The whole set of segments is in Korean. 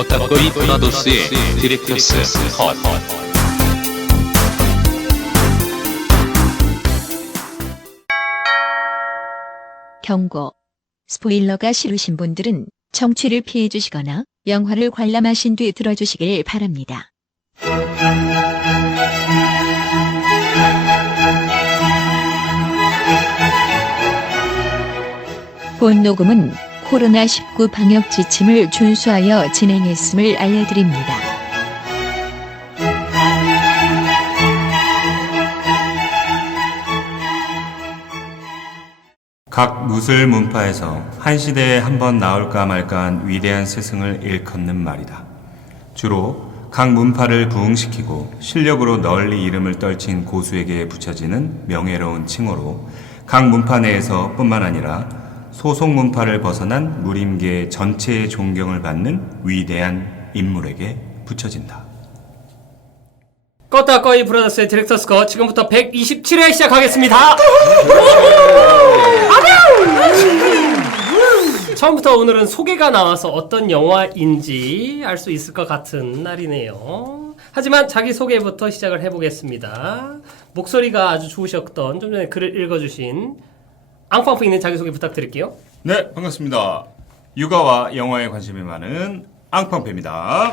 어따거이 브라더스의 디렉터스 컷. 경고. 스포일러가 싫으신 분들은 청취를 피해 주시거나 영화를 관람하신 뒤 들어주시길 바랍니다. 본 녹음은 코로나19 방역 지침을 준수하여 진행했음을 알려드립니다. 각 무술 문파에서 한 시대에 한 번 나올까 말까한 위대한 스승을 일컫는 말이다. 주로 각 문파를 부흥시키고 실력으로 널리 이름을 떨친 고수에게 붙여지는 명예로운 칭호로 각 문파 내에서 뿐만 아니라 소속 문파를 벗어난 무림계 전체의 존경을 받는 위대한 인물에게 붙여진다. 꺼따꺼이 브라더스의 디렉터스 컷 지금부터 127회 시작하겠습니다. 처음부터 오늘은 소개가 나와서 어떤 영화인지 알 수 있을 것 같은 날이네요. 하지만 자기소개부터 시작을 해보겠습니다. 목소리가 아주 좋으셨던 좀 전에 글을 읽어주신 앙팡팡이님 자기소개 부탁드릴게요. 네, 반갑습니다. 육아와 영화에 관심이 많은 앙팡패입니다.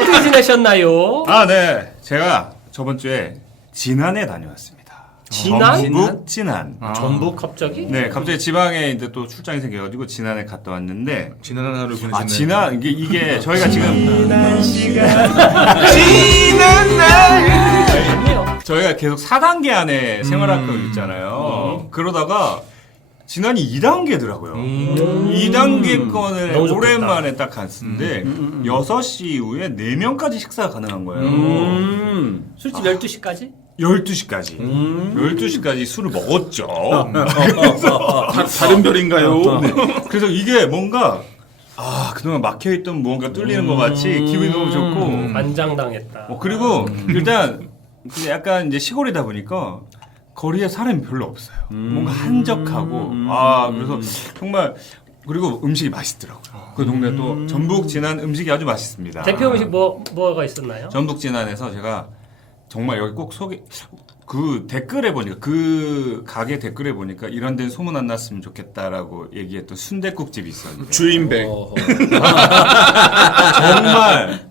어떻게 지내셨나요? 네. 제가 저번 주에 진안에 다녀왔습니다. 진안? 전북 진안. 전북 갑자기? 네, 갑자기 지방에 이제 또 출장이 생겨가지고 진안에 갔다 왔는데. 지난 하루를 보내셨네요. 진안 이게 저희가 지금 지난 시간 지난 날 저희가 계속 4단계 안에 생활학교 있잖아요. 그러다가 진안이 2단계더라고요. 2단계 건을 너무 좋겠다. 오랜만에 딱 갔는데 6시 이후에 4명까지 식사가 가능한 거예요. 술집 12시까지? 12시까지. 12시까지 술을 먹었죠. 다른 별인가요? 네. 그래서 이게 뭔가 그동안 막혀있던 무언가 뚫리는 것 같이 기분이 너무 좋고 안장당했다. 그리고 일단 근데 약간 이제 시골이다 보니까 거리에 사람이 별로 없어요. 뭔가 한적하고 그래서 정말 그리고 음식이 맛있더라고요. 그 동네 또 전북 진안 음식이 아주 맛있습니다. 대표 음식 뭐가 있었나요? 전북 진안에서 제가 정말 여기 꼭 그 댓글에 보니까 그 가게 댓글에 보니까 이런 데는 소문 안 났으면 좋겠다라고 얘기했던 순댓국집이 있었는데 주인백.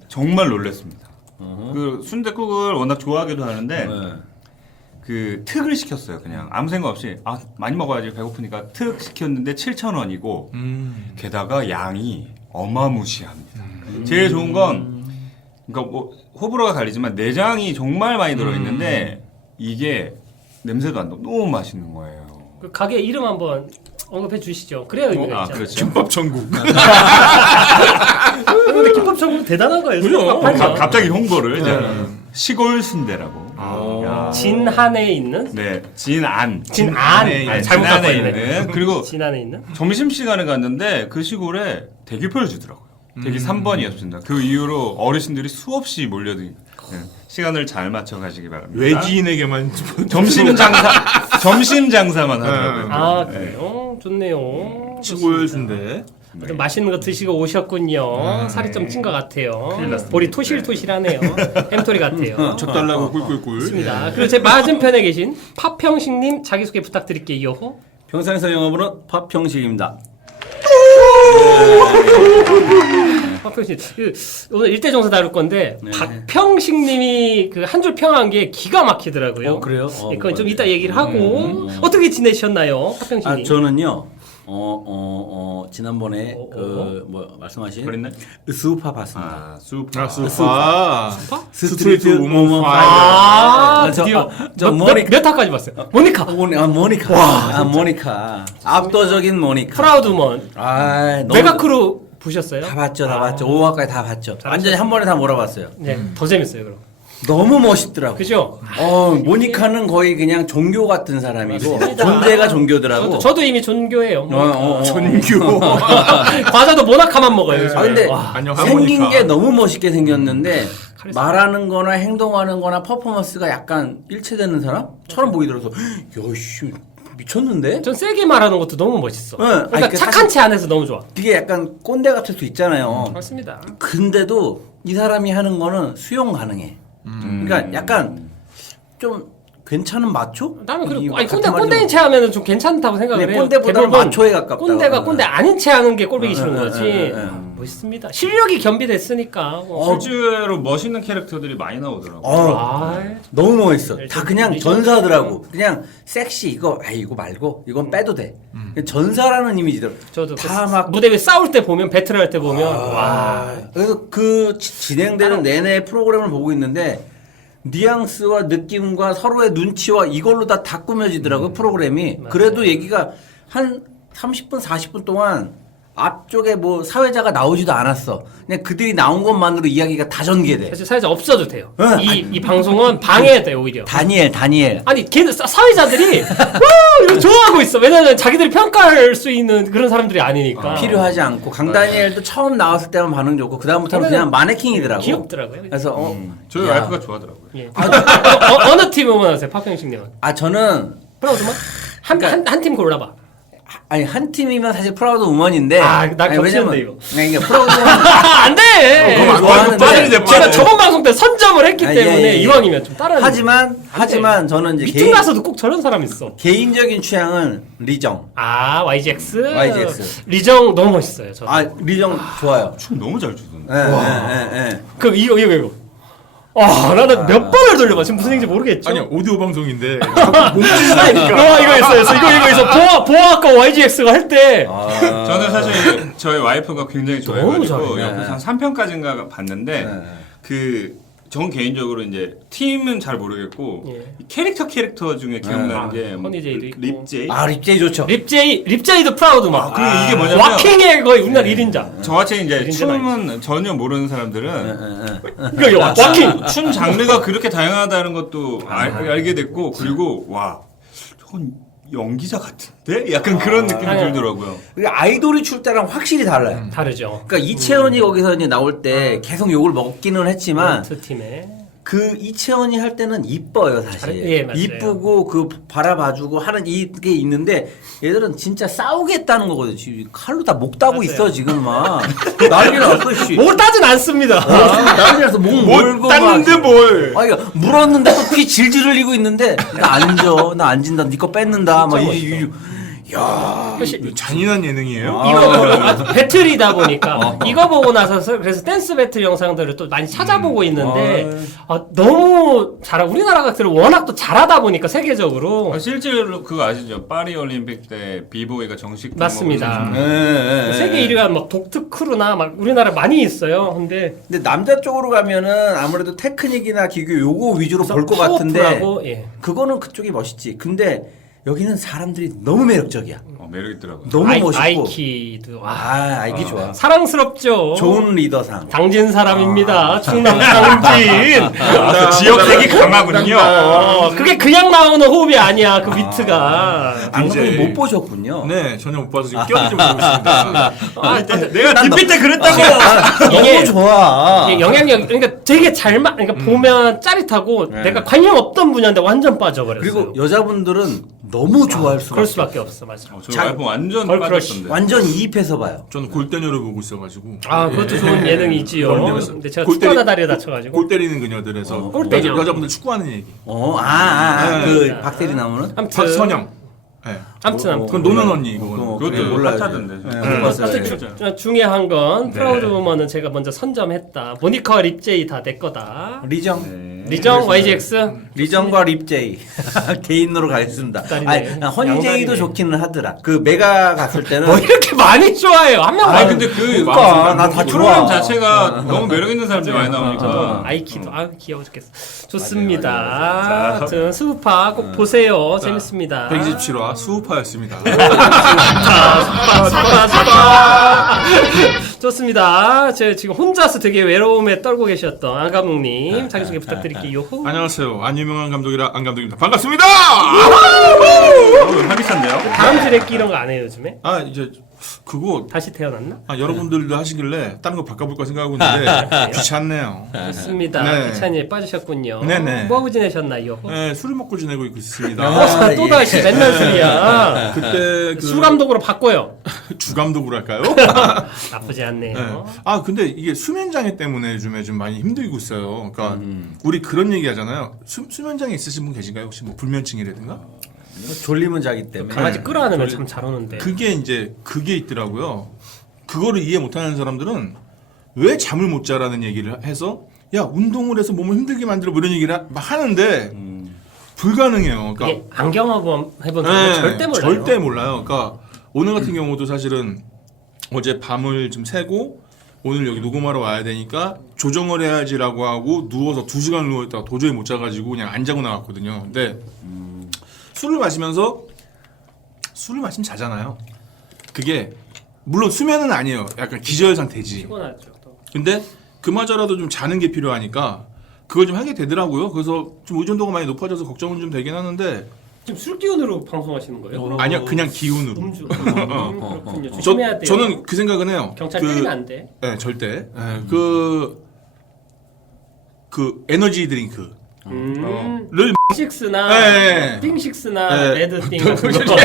정말 놀랐습니다. 그 순댓국을 워낙 좋아하기도 하는데 그 특을 시켰어요. 그냥 아무 생각 없이 많이 먹어야지 배고프니까 특 시켰는데 7,000원이고 게다가 양이 어마무시합니다. 제일 좋은 건 그러니까 뭐 호불호가 갈리지만 내장이 정말 많이 들어있는데 이게 냄새도 안 나고 너무 맛있는 거예요. 그 가게 이름 한번 언급해 주시죠. 그래야 의미가 있잖아요. 그렇죠. 김밥 천국. 근데 김밥 전국 대단한 거예요. 그죠? 갑자기 홍보를 이제 시골 순대라고. 진한에 있는? 네, 진안. 진안. 잘못 진안에 갖고 있는. 그리고 진안에 있는? 점심 시간에 갔는데 그 시골에 대기표를 주더라고요. 대기 3번이었습니다. 그 이후로 어르신들이 수없이 몰려든 시간을 잘 맞춰 가시기 바랍니다. 외지인에게만 점심 장사만 하더라고요. 그래요? 좋네요. 시골 순대. 아무튼 맛있는 거 드시고 오셨군요. 살이 좀 찐 것 같아요. 볼이 토실토실하네요. 햄토리 같아요. 적 달라고 꿀꿀꿀. 좋습니다. 그리고 제 맞은편에 계신 파평식님 자기소개 부탁드릴게요. 평상에서 영업으로 팝형식입니다. 파평식. 오늘 일대정서 다룰 건데 박평식님이 그 한 줄 평한 게 기가 막히더라고요. 그래요? 그건 좀 이따 얘기를 하고 어떻게 지내셨나요, 파평식님? 저는요. 지난번에 말씀하신 그랬네? 수우파 봤습니다. 수파. 수파. 스트리트 우먼 파이어. 드디어 저 몇 화까지 봤어요? 모니카. 모니카. 모니카. 압도적인 모니카. 프라우드먼. 너무 메가크루 보셨어요? 다 봤죠. 5화까지 다 봤죠. 완전히 한 번에 다 몰아봤어요. 네, 더 재밌어요, 그럼. 너무 멋있더라고. 그죠? 모니카는 거의 그냥 종교 같은 사람이고 맞습니다. 존재가 종교더라고. 저도 이미 존교예요. 종교. 과자도 모나카만 먹어요. 요즘에. 근데 안녕 생긴 하모니카. 게 너무 멋있게 생겼는데 카리스마. 말하는 거나 행동하는 거나 퍼포먼스가 약간 일체되는 사람처럼 보이더라고서 야씨 미쳤는데? 전 세게 말하는 것도 너무 멋있어. 네. 그러니까 아니, 그 착한 사실- 체 안에서 너무 좋아. 그게 약간 꼰대 같을 수 있잖아요. 맞습니다. 근데도 이 사람이 하는 거는 수용 가능해. 그러니까 약간 좀 괜찮은 마초? 나는 이 그리고 아니 같은 꼰대인 말이죠. 체 하면은 좀 괜찮다고 생각을 네, 해요. 꼰대보다는 대부분 마초에 가깝다. 꼰대가 꼰대 아닌 체 하는 게 꼴보기 싫은 거지. 네. 멋있습니다. 실력이 겸비됐으니까. 실제로 멋있는 캐릭터들이 많이 나오더라고. 어, 너무 멋있어. 다 그냥 리전. 전사더라고. 그냥 섹시 이거 이거 말고 이건 빼도 돼. 그냥 전사라는 이미지더라고. 저도 다 그 막- 무대 위에 싸울 때 보면 배틀할 때 보면 와. 그래서 그 진행되는 내내 프로그램을 보고 있는데 뉘앙스와 느낌과 서로의 눈치와 이걸로 다 꾸며지더라고요 프로그램이. 그래도 얘기가 한 30분 40분 동안 앞쪽에 뭐 사회자가 나오지도 않았어. 그냥 그들이 나온 것만으로 이야기가 다 전개돼. 사실 사회자 없어도 돼요. 응. 이 방송은 방해돼요 오히려. 다니엘. 아니 걔는 사회자들이 이거 좋아하고 있어. 왜냐면 자기들이 평가할 수 있는 그런 사람들이 아니니까. 필요하지 않고 강다니엘도 처음 나왔을 때만 반응 좋고 그 다음부터는 그냥 마네킹이더라고. 귀엽더라고요. 그래서 저희 야. 와이프가 좋아하더라고요. 예. 어느 팀 응원하세요, 박형식님은? 저는 프라우드만? 한 팀 골라봐. 아니 한 팀이면 사실 프라우드 우먼인데. 나 아니, 겹치는데 왜냐면- 아니, 이게 프라우드 우먼 안 돼. 그럼 안 좋아하는데. 빠져야 돼, 제가 저번 방송 때 선점을 했기 아, 때문에 예. 이왕이면 좀 따라. 하지만 저는 이제 미팅 가서도 꼭 저런 사람 있어. 개인적인 취향은 리정. YGX. YGX. 리정 너무 멋있어요. 저도. 리정 좋아요. 춤 너무 잘 추던데. 예. 그 이거. 나는 몇 번을 돌려봐. 지금 무슨 얘기인지 모르겠죠. 아니 오디오 방송인데 몸짓을 하니까. 이거 있어. 보아과 YGX가 할 때. 저는 사실 저희 와이프가 굉장히 너무 좋아해가지고 잘해. 옆에서 한 3편까지인가 봤는데 전 개인적으로 이제 팀은 잘 모르겠고 예. 이 캐릭터 중에 기억나는 게 허니제이도 있고. 립제이. 립제이 좋죠. 립제이도 프라우드 막. 그리고 이게 뭐냐면 와킹의 거의 우리나라 1인자. 저같이 이제 이름은 춤은 전혀 모르는 사람들은 이거 와킹. 춤 장르가 그렇게 다양하다는 것도 알게 됐고 그리고 와 저건 연기자 같은데? 약간 그런 느낌이 들더라고요. 그리고 아이돌이 출 때랑 확실히 달라요. 다르죠. 그러니까 이채원이 거기서 이제 나올 때 계속 욕을 먹기는 했지만 트 팀에. 그 이채원이 할 때는 이뻐요 사실. 예, 맞아요. 이쁘고 그 바라봐주고 하는 이게 있는데 얘들은 진짜 싸우겠다는 거거든. 지금 칼로 다 목 따고 맞아요. 있어 지금 막. 난리 났어 씨. 뭘 따진 않습니다. 난리 나서 목 물고 땄는데 뭘? 아니 물었는데 또 피 질질 흘리고 있는데 나 앉는다 니 거 뺏는다 막 야 사실 잔인한 예능이에요. 이거 배틀이다 보니까 이거 보고 나서 그래서 댄스 배틀 영상들을 또 많이 찾아보고 있는데 너무 우리나라 같은 워낙 또 잘하다 보니까 세계적으로 실제로 그거 아시죠? 파리 올림픽 때 비보이가 정식 맞습니다. 예. 세계 1위가 막 독특 크루나 막 우리나라 많이 있어요. 근데 남자 쪽으로 가면은 아무래도 테크닉이나 기교 요거 위주로 볼 것 같은데 파워풀하고, 예. 그거는 그쪽이 멋있지. 근데 여기는 사람들이 너무 매력적이야. 매력 있더라고요. 너무 멋있고. 아이키도 아이키 좋아. 사랑스럽죠. 좋은 리더상. 당진 사람입니다. 충남 당진. 지역색이 강하군요. 그게 그냥 나오는 호흡이 아니야. 그 위트가. 안감독님 이제- 못 보셨군요. 네 전혀 못 봐서 지금 끼어들지 못하고 있습니다. 내가 뒷빛 때 그랬다고. 이게- 너무 좋아. 이게 영향력 그러니까 되게 그러니까 보면 짜릿하고 내가 관심 없던 분야인데 완전 빠져버렸어요. 그리고 여자분들은 너무 좋아할 수밖에 그럴 수밖에 없어, 맞아. 저희 와이프 완전 걸크러쉬. 빠졌던데. 완전 이입해서 봐요. 저는 골대녀를 보고 있어가지고. 그것도 좋은 예능이 있지요. 골대녀. 근데 제가 골 축구하다 때리- 다리에 다쳐가지고. 골 때리는 그녀들에서 골대녀. 여자분들 축구하는 얘기. 그 박대리 나오는? 아무튼 박선영. 네. 아무튼 그건 노는 언니 그거는. 그것도 몰라요. 핫하던데. 못 봤어요. 중요한 건 프라우드 우먼은 제가 먼저 선점했다. 모니카와 립제이 다 내 거다. 리정. 리정 YGX. 리정과 립제이 개인으로 가겠습니다. 양다리네. 허니제이도 양다리네. 좋기는 하더라. 그 메가 갔을 때는 뭐 이렇게 많이 좋아해요. 한 명. 근데 그러니까 나 다 프로그램 좋아. 자체가 너무 매력 있는 사람들이 많이 나오니까. 아이키도 귀여워 죽겠어. 좋습니다. 아무튼 수우파 꼭 보세요. 재밌습니다. 127화 수우파였습니다. 좋습니다. 제가 지금 혼자서 되게 외로움에 떨고 계셨던 안 감독님 자기소개 부탁드릴게요. 안녕하세요. 안 유명한 감독이라 안 감독입니다. 반갑습니다. 합의찬데요? 다음 주 렉기 이런 거 안 해요 요즘에? 이제 그거 다시 태어났나? 여러분들도 하시길래 다른 거 바꿔볼까 생각하고 있는데 귀찮네요. 좋습니다. 네. 귀찮이에 빠지셨군요. 네네. 뭐하고 지내셨나요? 네, 술을 먹고 지내고 있습니다. 아, 또 다시 맨날 술이야. 그때 그 술 감독으로 바꿔요. 주감독으로 할까요? 나쁘지 않네요. 네. 아 근데 이게 수면 장애 때문에 요즘에 좀 많이 힘들고 있어요. 그러니까 우리 그런 얘기 하잖아요. 수면 장애 있으신 분 계신가요? 혹시 뭐 불면증이라든가? 졸리면 자기 때문에. 강아지 끌어안으면 참 잘 오는데. 그게 이제 그게 있더라고요. 그거를 이해 못하는 사람들은 왜 잠을 못 자라는 얘기를 해서 야 운동을 해서 몸을 힘들게 만들어 뭐 이런 얘기를 막 하는데 불가능해요. 그러니까 이게 안 경험해본 사람은 절대 몰라요. 절대 몰라요. 그러니까 오늘 같은 경우도 사실은 어제 밤을 좀 새고 오늘 여기 녹음하러 와야 되니까 조정을 해야지라고 하고 누워서 2시간 누워있다가 도저히 못 자가지고 그냥 안 자고 나갔거든요. 근데 술을 마시면 자잖아요. 그게 물론 수면은 아니에요. 약간 기절 상태지. 피곤하죠. 또. 근데 그마저라도 좀 자는 게 필요하니까 그걸 좀 하게 되더라고요. 그래서 좀 의존도가 많이 높아져서 걱정은 좀 되긴 하는데 지금 술 기운으로 방송하시는 거예요? 그럼? 아니요 그냥 기운으로. 음주. 그렇군요. 조심해야 돼요. 저는 그 생각은 해요. 경찰 때리면 안 돼. 네, 절대. 네, 그 에너지 드링크. 를 식스나 네. 띵식스나 네. 레드띵 같은 거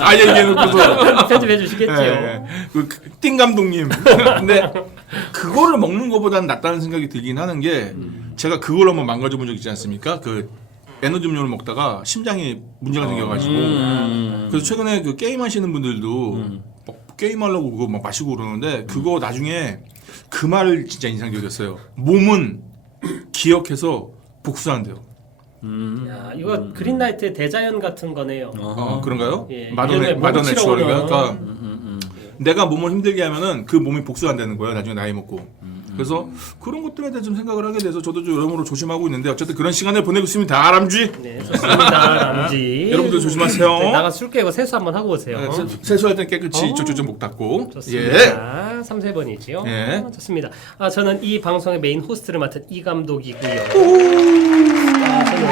아예 얘기해놓고서 편집해 주시겠죠. 띵 감독님. 근데 그거를 먹는 것보다는 낫다는 생각이 들긴 하는 게 제가 그걸 한번 망가져본 적 있지 않습니까? 그 에너지 음료를 먹다가 심장이 문제가 생겨가지고 그래서 최근에 그 게임 하시는 분들도 막 게임하려고 그거 막 마시고 그러는데 그거 나중에 그 말을 진짜 인상적이었어요. 몸은 기억해서 복수한대요. 야, 이거 그린라이트의 대자연 같은 거네요. 그런가요? 예, 마더네 몸을 치러 추월인가요? 오는. 그러니까 내가 몸을 힘들게 하면은 그 몸이 복수한다는 거예요. 나중에 나이 먹고. 그래서 그런 것들에 대해 좀 생각을 하게 돼서 저도 좀 여러모로 조심하고 있는데 어쨌든 그런 시간을 보내고 있습니다. 람쥐. 네, 좋습니다. 남지. 여러분들 조심하세요. 네, 나가 술 깨고 세수 한번 하고 오세요. 네, 세수할 땐 깨끗이 이쪽저쪽 목 닦고. 좋습니다. 3세번이지요. 예. 좋습니다. 저는 이 방송의 메인 호스트를 맡은 이 감독이고요. 저는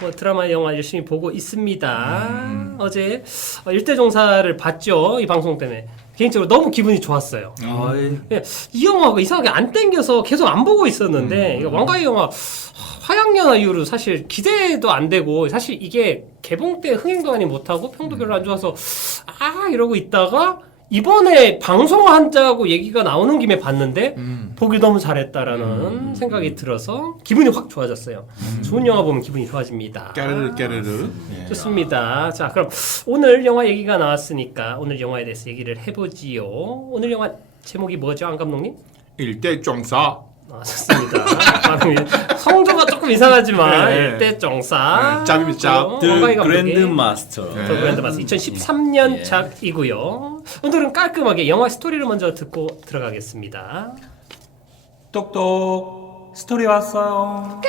뭐 드라마 영화 열심히 보고 있습니다. 어제 일대종사를 봤죠. 이 방송 때문에. 개인적으로 너무 기분이 좋았어요. 예, 이 영화가 이상하게 안 땡겨서 계속 안 보고 있었는데 이거 왕가의 영화 화양연화 이후로 사실 기대도 안 되고 사실 이게 개봉 때 흥행도 많이 못하고 평도 별로 안 좋아서 이러고 있다가 이번에 방송한다고 얘기가 나오는 김에 봤는데 보기 너무 잘했다라는 생각이 들어서 기분이 확 좋아졌어요. 좋은 영화 보면 기분이 좋아집니다. 깨르르. 예. 좋습니다. 자, 그럼 오늘 영화 얘기가 나왔으니까 오늘 영화에 대해서 얘기를 해보지요. 오늘 영화 제목이 뭐죠, 안 감독님? 일대종사. 좋습니다. 성조가 조금 이상하지만 네. 일대종사. 네, 짭입니다, 짭. 더 왕가의 그랜드 감독의 마스터. 네. 더 그랜드 마스터 2013년 작이고요. 오늘은 깔끔하게 영화 스토리를 먼저 듣고 들어가겠습니다. 똑똑 스토리 왔어요.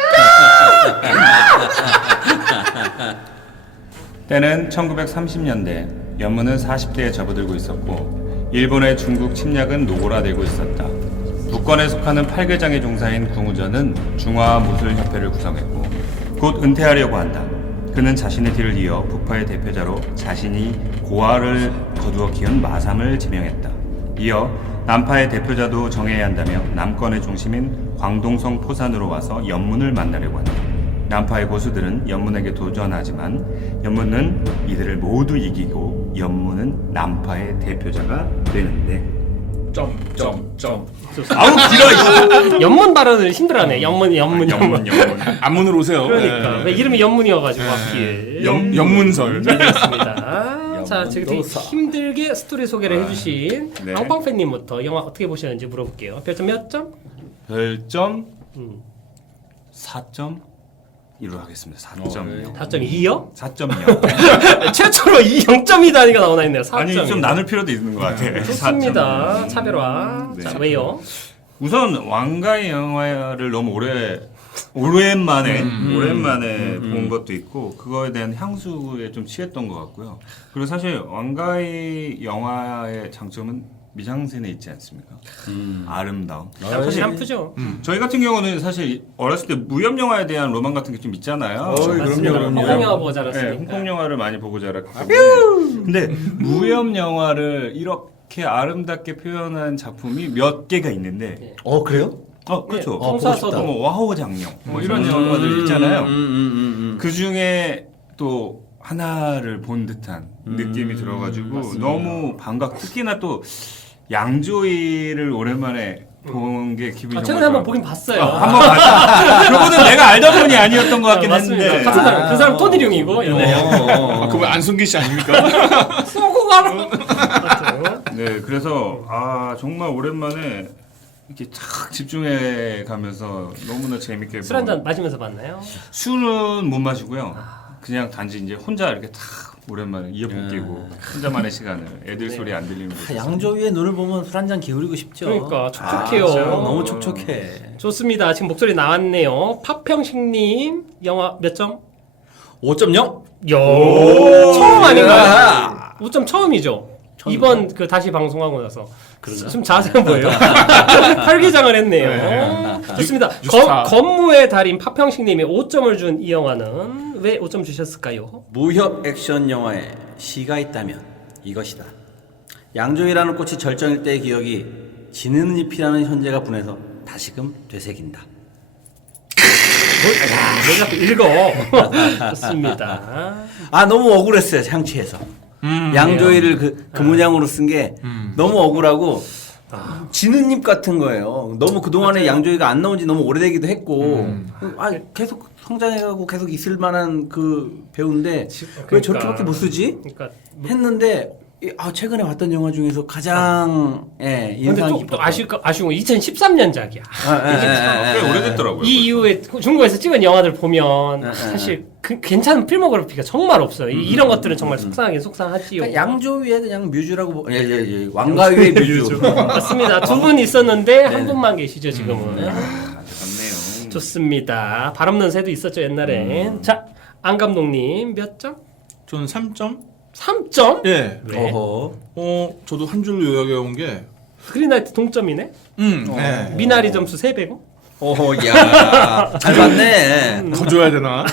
때는 1930년대. 연문은 40대에 접어들고 있었고 일본의 중국 침략은 노골화되고 있었다. 북권에 속하는 8개장의 종사인 궁우전은 중화무술협회를 구성했고 곧 은퇴하려고 한다. 그는 자신의 뒤를 이어 북파의 대표자로 자신이 고아를 거두어 키운 마삼을 지명했다. 이어 남파의 대표자도 정해야 한다며 남권의 중심인 광동성 포산으로 와서 연문을 만나려고 한다. 남파의 고수들은 연문에게 도전하지만 연문은 이들을 모두 이기고 연문은 남파의 대표자가 되는데 점점점. 아우 길어. 연문 발언을 힘들어하네. 연문. 안문으로 오세요. 그러니까 예. 왜 이름이 연문이어가지고 하필. 연문설. 알겠습니다. 자, 지금 되게 힘들게 스토리 소개를 해주신 네. 앙팡팬님부터 영화 어떻게 보셨는지 물어볼게요. 별점 몇 점? 별점 4.1로 하겠습니다. 4.2요. 4.2요? 4.2요. 최초로 이 0.2단위가 나오나 있네요. 4.2. 아니 좀 나눌 필요도 있는 것 같아요. 좋습니다. 4.2. 차별화. 네. 자, 왜요? 우선 왕가의 영화를 너무 오랜만에 본 것도 있고 그거에 대한 향수에 좀 취했던 것 같고요. 그리고 사실 왕가의 영화의 장점은 미장센에 있지 않습니까? 아름다움. 사실 한프죠. 저희 같은 경우는 사실 어렸을 때 무협 영화에 대한 로망 같은 게 좀 있잖아요. 홍콩 영화 보고 자랐으니까. 네, 홍콩 영화를 많이 보고 자랐기 때문에. 근데 무협 영화를 이렇게 아름답게 표현한 작품이 몇 개가 있는데. 그래요? 그렇죠. 네, 통사서도. 뭐 와호 장룡 뭐 이런 영화들 있잖아요. 그 중에 또 하나를 본 듯한 느낌이 들어가지고 너무 반갑고 특히나 또 양조위를 오랜만에 본 게 기분이 정말 최근에 한번 좋았고. 보긴 봤어요. 한번 봤다. 그분은 내가 알던 분이 아니었던 것 같긴 맞습니다. 했는데. 같은 사람, 그 사람 토니룡이고. 그분 안성기 씨 아닙니까? 쏘고 가라. 네, 그래서 정말 오랜만에 이렇게 탁 집중해 가면서 너무나 재밌게 술 한잔 마시면서 봤나요? 술은 못 마시고요. 그냥 단지 이제 혼자 이렇게 탁 오랜만에 이어폰 끼고 혼자만의 시간을 애들 소리 안 들리는 곳에서. 양조위의 눈을 보면 술 한 잔 기울이고 싶죠. 그러니까 촉촉해요. 너무 촉촉해. 좋습니다. 지금 목소리 나왔네요. 파평식님 영화 몇 점? 5.0? 처음 아닌가요? 5점 처음이죠. 이번 그 다시 방송하고 나서 좀 자세한 거예요. 활기장을 했네요. 좋습니다. 건무의 달인 파평식님이 5점을 준 이 영화는 왜 5점 주셨을까요? 무협 액션 영화에 시가 있다면 이것이다. 양조위라는 꽃이 절정일 때의 기억이 지는 잎이라는 현재가 분해서 다시금 되새긴다. 뭘 자꾸 읽어. 좋습니다. 너무 억울했어요. 창치해서. 양조위를 그 문양으로 쓴 게 너무 억울하고 지는 잎 같은 거예요. 너무 그동안에 양조위가 안 나온 지 너무 오래되기도 했고 계속 성장해가고 계속 있을 만한 그 배우인데 왜 저렇게밖에 못 쓰지? 그러니까 했는데 최근에 봤던 영화 중에서 가장 근데 인상 또 깊었던 아쉬운 건 2013년작이야. 꽤 오래됐더라고요. 이 이후에 중국에서 찍은 영화들 보면 사실 괜찮은 필모그래피가 정말 없어요. 이런 것들은 정말 속상하긴 속상하지요. 그러니까 양조위의 그냥 뮤즈라고 왕가위의 뮤즈. 맞습니다. 두 분 있었는데 한 분만 계시죠 지금은. 좋네요. 좋습니다. 바람는 새도 있었죠 옛날에. 자, 안 감독님 몇 점? 저는 3점. 3점? 예. 네. 저도 한 줄로 요약해 온 게 그린라이트 동점이네. 네. 미나리 점수 3배고. 잘 봤네. 더 줘야 되나?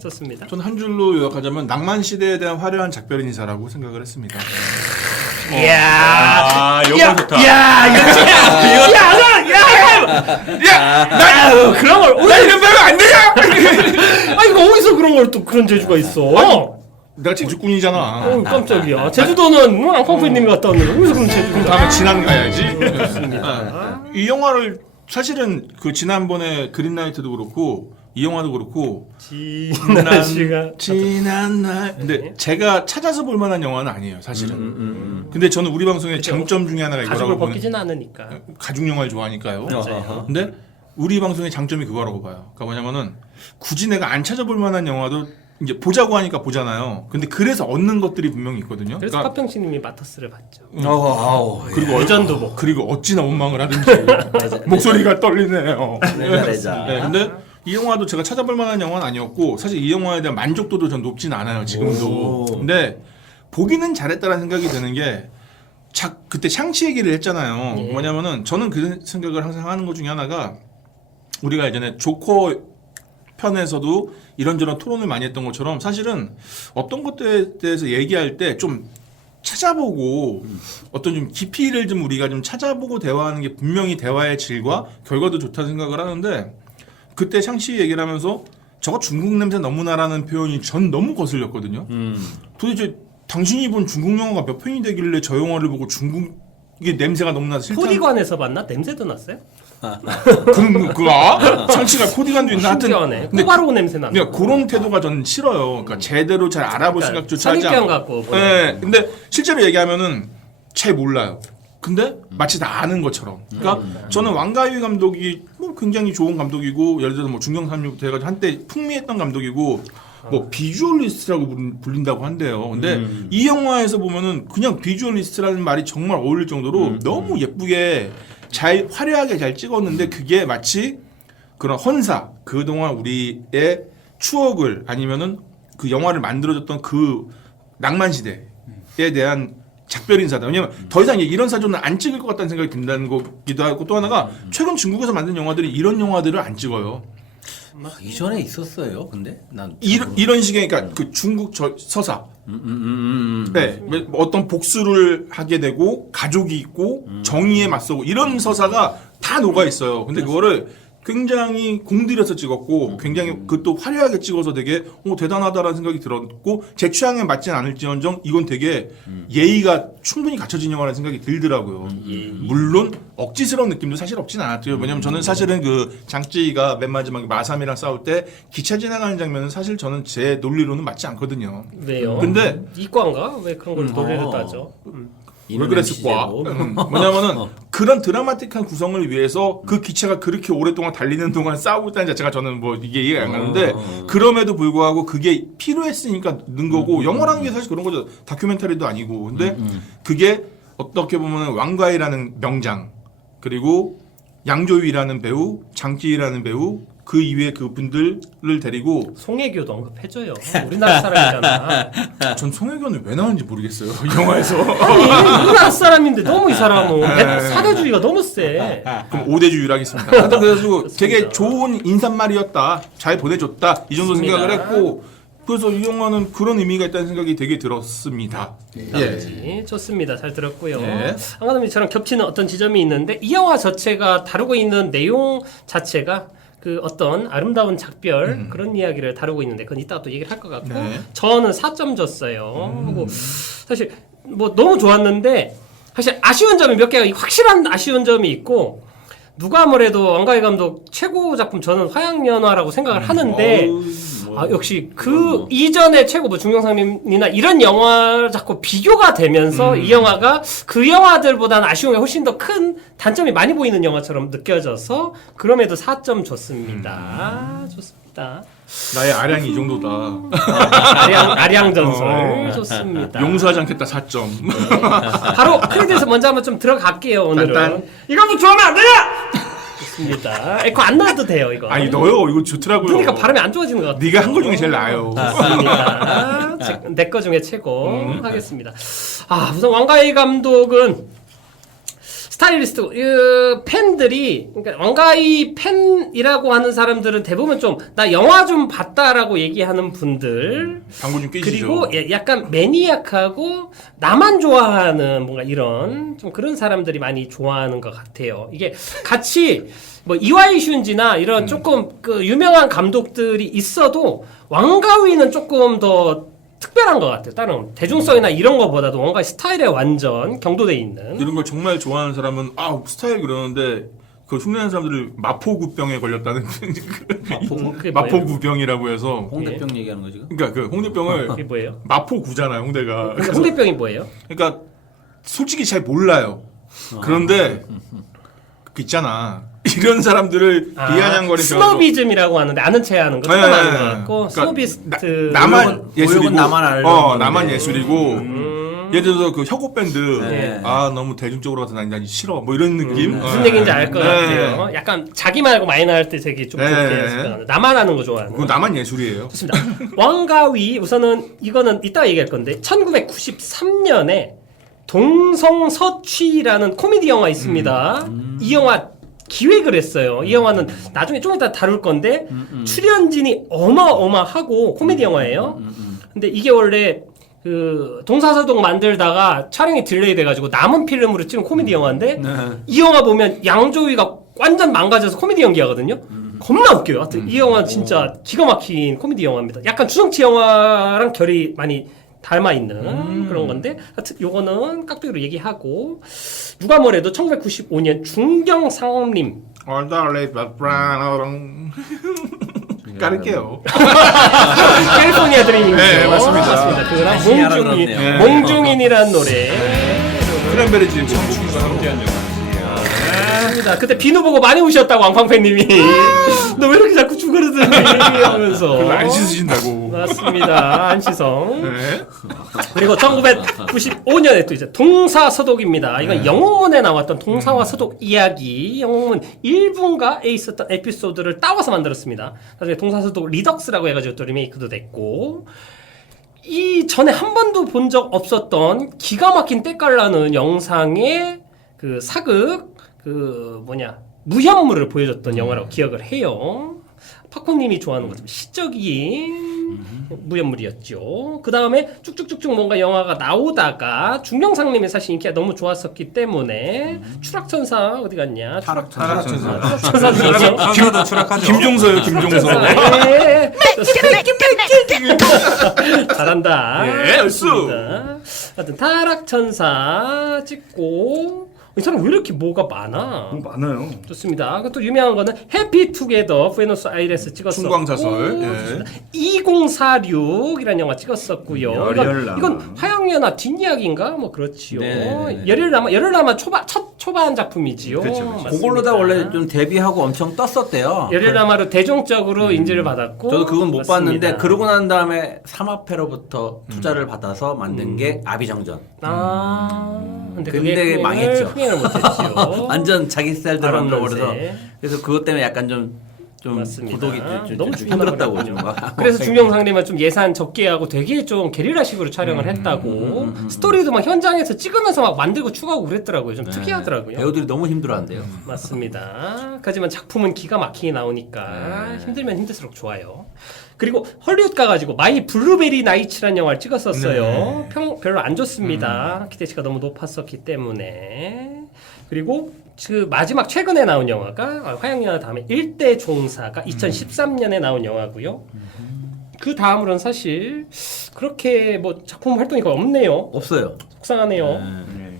좋습니다. 저는 한 줄로 요약하자면 낭만 시대에 대한 화려한 작별 인사라고 생각을 했습니다. 이야, 이거 좋다. 그런 걸 나 이런 배우 안 되냐? 이거 어디서 그런 걸 또 그런 재주가 있어? 내가 제주꾼이잖아. 깜짝이야. 제주도는 앙팡프님이 갔다 왔는데 어디서 그런 재주가? 다음에 진안 가야지. 이 영화를 사실은 그 지난번에 그린라이트도 그렇고 이 영화도 그렇고 지난 날 근데 제가 찾아서 볼 만한 영화는 아니에요 사실은. 근데 저는 우리 방송의 장점 중에 하나가 가죽을 이거라고 보는 벗기진 않으니까. 가죽 영화를 좋아하니까요. 맞아요. 근데 우리 방송의 장점이 그거라고 봐요. 그러니까 뭐냐면은 굳이 내가 안 찾아볼 만한 영화도 이제 보자고 하니까 보잖아요. 근데 그래서 얻는 것들이 분명히 있거든요. 그래서 그러니까 파평신님이 마터스를 봤죠. 그리고 예전도 뭐. 그리고 어찌나 원망을 하든지 목소리가 떨리네요. 네, 근데 이 영화도 제가 찾아볼 만한 영화는 아니었고 사실 이 영화에 대한 만족도도 전 높진 않아요 지금도. 근데 보기는 잘했다라는 생각이 드는 게 그때 샹치 얘기를 했잖아요. 뭐냐면은 저는 그 생각을 항상 하는 것 중에 하나가 우리가 예전에 조커 편에서도 이런저런 토론을 많이 했던 것처럼 사실은 어떤 것들에 대해서 얘기할 때 좀 찾아보고 어떤 좀 깊이를 좀 우리가 좀 찾아보고 대화하는 게 분명히 대화의 질과 결과도 좋다는 생각을 하는데 그때 샹치 얘기를 하면서 저거 중국 냄새 너무나라는 표현이 전 너무 거슬렸거든요. 도대체 당신이 본 중국 영화가 몇 편이 되길래 저 영화를 보고 중국의 냄새가 너무나 싫다. 코디관에서 봤나? 냄새도 났어요? 그거 샹치가 코디관도 있나? 하여튼 신기하네. 꼬바로우 냄새 나네. 그러니까 그런 태도가 저는 싫어요. 그러니까 제대로 잘 알아볼 생각조차 하지 선입견 않고. 갖고. 네, 근데 실제로 얘기하면은 잘 몰라요. 근데 마치 다 아는 것처럼. 그러니까 저는 왕가위 감독이 뭐 굉장히 좋은 감독이고 예를 들어서 뭐 중경삼류부터 해가지고 한때 풍미했던 감독이고 뭐 비주얼리스트라고 불린다고 한대요. 근데 이 영화에서 보면은 그냥 비주얼리스트라는 말이 정말 어울릴 정도로 너무 예쁘게 잘 화려하게 잘 찍었는데 그게 마치 그런 헌사 그동안 우리의 추억을 아니면은 그 영화를 만들어줬던 그 낭만 시대에 대한 작별 인사다. 왜냐면 더 이상 이런 사전은 안 찍을 것 같다는 생각이 든다는 거기도 하고 또 하나가 최근 중국에서 만든 영화들이 이런 영화들을 안 찍어요. 이전에 있었어요. 근데 난 이런 식의 그러니까 그 중국 서사. 네, 어떤 복수를 하게 되고 가족이 있고 정의에 맞서고 이런 서사가 다 녹아 있어요. 근데 그거를 굉장히 공들여서 찍었고 굉장히 그것도 화려하게 찍어서 되게 대단하다라는 생각이 들었고 제 취향에 맞진 않을지언정 이건 되게 예의가 충분히 갖춰진 영화라는 생각이 들더라고요. 물론 억지스러운 느낌도 사실 없진 않았죠. 왜냐면 저는 사실은 그 장찌가 맨 마지막에 마삼이랑 싸울 때 기차 지나가는 장면은 사실 저는 제 논리로는 맞지 않거든요. 왜요? 근데 이과인가? 왜 그런 걸 논리를 따져? 왜 그랬을까? 뭐냐면은 그런 드라마틱한 구성을 위해서 그 기차가 그렇게 오랫동안 달리는 동안 싸우고 있다는 자체가 저는 뭐 이게 이해가 안 가는데 그럼에도 불구하고 그게 필요했으니까 넣은 거고 영화라는 게 사실 그런 거죠. 다큐멘터리도 아니고 근데 그게 어떻게 보면 왕가이라는 명장 그리고 양조위라는 배우 장찌라는 배우 그 이외의 그분들을 데리고 송혜교도 언급해줘요. 우리나라 사람이잖아. 전 송혜교는 왜 나왔는지 모르겠어요. 이 영화에서. 아니 우리나라 사람인데 너무 이 사람은 사대주의가 너무 세. 그럼 5대주 유락했습니다. 하여튼 그래가지고 되게 좋은 인사말이었다. 잘 보내줬다. 이 정도 좋습니다. 생각을 했고 그래서 이 영화는 그런 의미가 있다는 생각이 되게 들었습니다. 예. 좋습니다. 잘 들었고요. 네. 안가님이 저랑 겹치는 어떤 지점이 있는데 이 영화 자체가 다루고 있는 내용 자체가 그 어떤 아름다운 작별 그런 이야기를 다루고 있는데 그건 이따가 또 얘기를 할 것 같고 네. 저는 4점 줬어요. 하고 사실 뭐 너무 좋았는데 사실 아쉬운 점이 몇 개가 확실한 아쉬운 점이 있고 누가 뭐래도 왕가희 감독 최고 작품 저는 화양연화라고 생각을 하는데 역시 그 이전의 최고 뭐 중경상님이나 이런 영화 자꾸 비교가 되면서 이 영화가 그 영화들보다는 아쉬운 게 훨씬 더 큰 단점이 많이 보이는 영화처럼 느껴져서 그럼에도 4점 줬습니다. 좋습니다. 나의 아량이 이 정도다. 아량 전설 좋습니다. 용서하지 않겠다 4점. 바로 크레딧에서 먼저 한번 좀 들어갈게요. 오늘은 딴딴. 이거 뭐 좋아하면 안 되냐? 좋습니다. 에코 안 넣어도 돼요 이거. 아니 넣어요. 이거 좋더라고요. 그러니까 발음이 안 좋아지는 것 같아요. 네가 한 거 중에 제일 나아요. 좋습니다. 내 거 중에 최고 하겠습니다. 우선 왕가희 감독은 스타일리스트 팬들이 그러니까 왕가희 팬이라고 하는 사람들은 대부분 좀 나 영화 좀 봤다라고 얘기하는 분들 방구 좀 깨지죠. 그리고 약간 매니악하고 나만 좋아하는 뭔가 이런 좀 그런 사람들이 많이 좋아하는 것 같아요. 이게 같이 뭐 이와이 슌지나 이런 조금 그 유명한 감독들이 있어도 왕가위는 조금 더 특별한 것 같아요. 다른 대중성이나 이런 거보다도 왕가위 스타일에 완전 경도돼 있는. 이런 걸 정말 좋아하는 사람은 스타일 그러는데 그 흉내내는 사람들을 마포구병에 걸렸다는 그게 뭐예요? 마포구병이라고 해서 홍대병 얘기하는 거 지금? 그러니까 그 홍대병을 그게 뭐예요? 마포구잖아요 홍대가. 근데 그래서 홍대병이 뭐예요? 그러니까 솔직히 잘 몰라요. 그런데 그 있잖아 이런 사람들을 비아냥거리는 스노비즘이라고 하는데 아는 체 하는 거 조금 아는 것 같고 스노비스트 나만 예술이고 나만 알고 나만 예술이고 예를 들어서 그 혁오 밴드 네. 너무 대중적으로 가서 난 싫어 뭐 이런 느낌 무슨 얘기인지 알 것 같아요. 약간 자기만 알고 많이 나올 때 되게 좀 좋게 나만 아는 거 좋아하는. 그거 나만 예술이에요. 좋습니다. 왕가위 우선은 이거는 이따 얘기할 건데 1993년에 동성서취라는 코미디 영화 있습니다. 이 영화 기획을 했어요. 이 영화는 나중에 좀 이따 다룰 건데 출연진이 어마어마하고 코미디 영화예요. 근데 이게 원래 그 동사서독 만들다가 촬영이 딜레이 돼가지고 남은 필름으로 찍은 코미디 영화인데 이 영화 보면 양조위가 완전 망가져서 코미디 연기하거든요. 겁나 웃겨요. 하여튼 이 영화는 진짜 기가 막힌 코미디 영화입니다. 약간 추정치 영화랑 결이 많이 닮아있는 그런 건데 하여튼 요거는 깍두기로 얘기하고 누가 뭐래도 1995년 중경상림 까를게요. 캘리포니아 드림이죠. 네, 맞습니다. 그거랑 몽중인이라는 노래 크랜베리즈의 청춘과 함께한 영화. 맞습니다. 그때 비누 보고 많이 우셨다고 왕팡팬님이 너 왜 이렇게 자꾸 죽으르더니 하면서 그걸 안 씻으신다고. 맞습니다. 안시성. 네. 그리고 1995년에 또 이제 동사서독입니다. 이건 영웅문에 나왔던 동사와 서독 이야기. 영웅문 1부인가에 있었던 에피소드를 따와서 만들었습니다. 나중에 동사서독 리덕스라고 해가지고 또 리메이크도 됐고 이 전에 한 번도 본 적 없었던 기가 막힌 때깔나는 영상의 그 사극 무현물을 보여줬던 영화라고 기억을 해요. 팝콘님이 좋아하는 것좀 시적인 무현물이었죠. 그 다음에 쭉쭉쭉쭉 뭔가 영화가 나오다가 중경상님의 사실 인기가 너무 좋았었기 때문에 추락천사 어디 갔냐? 타락천사. 추락천사. 추락하죠. 김종서요, 김종서. 네. 잘한다. 예, 얼쑤. 좋습니다. 하여튼 타락천사 찍고 이 사람 왜 이렇게 뭐가 많아? 많아요. 좋습니다. 또 유명한 거는 해피투게더 부에노스 아이레스 찍었었고 충광사설. 예. 2046이라는 영화 찍었었고요. 열혈남아. 이건 화양연화 뒷이야기인가? 뭐 그렇지요. 네네네. 열혈남아 첫 초반 작품이지요. 그쵸, 그쵸. 맞습니다. 그걸로 다 원래 좀 데뷔하고 엄청 떴었대요. 열혈남아로 대중적으로 인지를 받았고 저도 그건 못 맞습니다. 봤는데 그러고 난 다음에 삼합회로부터 투자를 받아서 만든 게 아비정전. 근데 근데 그게 망했죠. 흥행을 못했죠. 완전 자기 스타일대로 바람 만들어버려서 난세. 그래서 그것 때문에 약간 좀 맞습니다. 구독이 너무 좀 힘들었다고 죽어나가죠. 좀 막. 그래서 중경상님은 좀 예산 적게 하고 되게 좀 게릴라식으로 촬영을 했다고 스토리도 막 현장에서 찍으면서 막 만들고 추가하고 그랬더라고요. 좀 특이하더라고요. 배우들이 너무 힘들어한대요. 맞습니다. 하지만 작품은 기가 막히게 나오니까 네. 힘들면 힘들수록 좋아요. 그리고 헐리우드 가가지고 마이 블루베리 나이츠라는 영화를 찍었었어요. 별로 안 좋습니다. 기대치가 너무 높았었기 때문에. 그리고 그 마지막 최근에 나온 영화가 화양연화 다음에 일대 종사가 2013년에 나온 영화고요. 그 다음으로는 사실 그렇게 뭐 작품 활동이 거의 없네요. 없어요. 속상하네요. 네.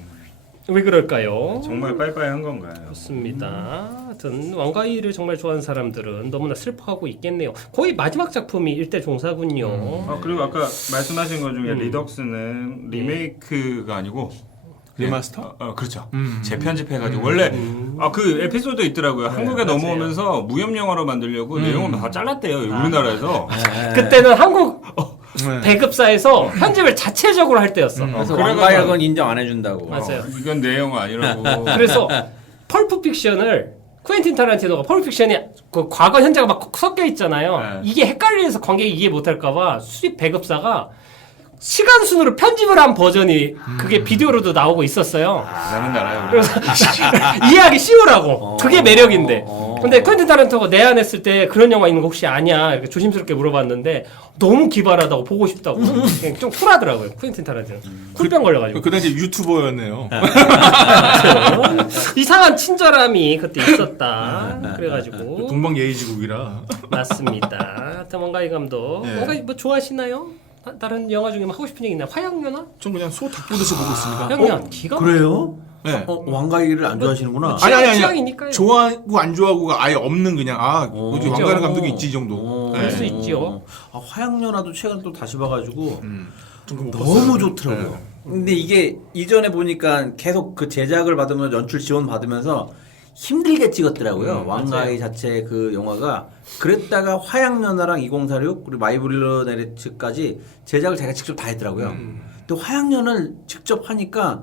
왜 그럴까요? 정말 빠이빠이한 건가요? 그렇습니다. 하여튼 왕가이를 정말 좋아하는 사람들은 너무나 슬퍼하고 있겠네요. 거의 마지막 작품이 일대 종사군요. 그리고 아까 말씀하신 것 중에 리덕스는 리메이크가 아니고 리마스터? 그렇죠. 재편집해가지고 원래 그 에피소드 있더라고요. 한국에 맞아요. 넘어오면서 무협 영화로 만들려고 내용을 다 잘랐대요. 우리나라에서. 그때는 한국 네. 배급사에서 편집을 자체적으로 할 때였어. 그래서 그래가지고- 왕가역은 인정 안 해준다고. 맞아요. 이건 내 영화 아니라고. 그래서 펄프 픽션을 쿠엔틴 타란티노가 펄프 픽션이 그 과거 현재가 막 섞여 있잖아요. 네. 이게 헷갈려서 관객이 이해 못할까봐 수입 배급사가 시간 순으로 편집을 한 버전이 그게 비디오로도 나오고 있었어요. 나는 알아요. 그래서 이해하기 쉬우라고. 그게 매력인데. 근데 퀸틴 타란토가 내한했을 때 그런 영화 있는 거 혹시 아냐? 이렇게 조심스럽게 물어봤는데 너무 기발하다고 보고 싶다고. 그냥 좀 쿨하더라고요. 퀸틴 타란토. 쿨병 걸려가지고. 그 당시 유튜버였네요. 이상한 친절함이 그때 있었다. 그래가지고 동방예의지국이라. 맞습니다. 하여튼 원가희 감독. 네. 원가희 뭐 좋아하시나요? 다른 영화 중에 뭐 하고 싶은 얘기 있나요? 화양연화? 좀 그냥 소 닭보듯이 보고 있습니다. 화양연화 기가 그래요? 네. 왕가이를 안 좋아하시는구나. 취향이니까요. 좋아하고 안 좋아하고가 아예 없는 그냥 이제 그죠. 왕가는 감독이 있지 이 정도. 그럴 수 있지요. 화양연화도 최근 또 다시 봐가지고 좀 너무 좋더라고요. 근데 이게 이전에 보니까 계속 그 제작을 받으면 연출 지원 받으면서 힘들게 찍었더라고요. 왕가이 자체 그 영화가. 그랬다가 화양연화랑 2046 그리고 마이브릴러 네레츠까지 제작을 제가 직접 다 했더라고요. 근데 화양연을 직접 하니까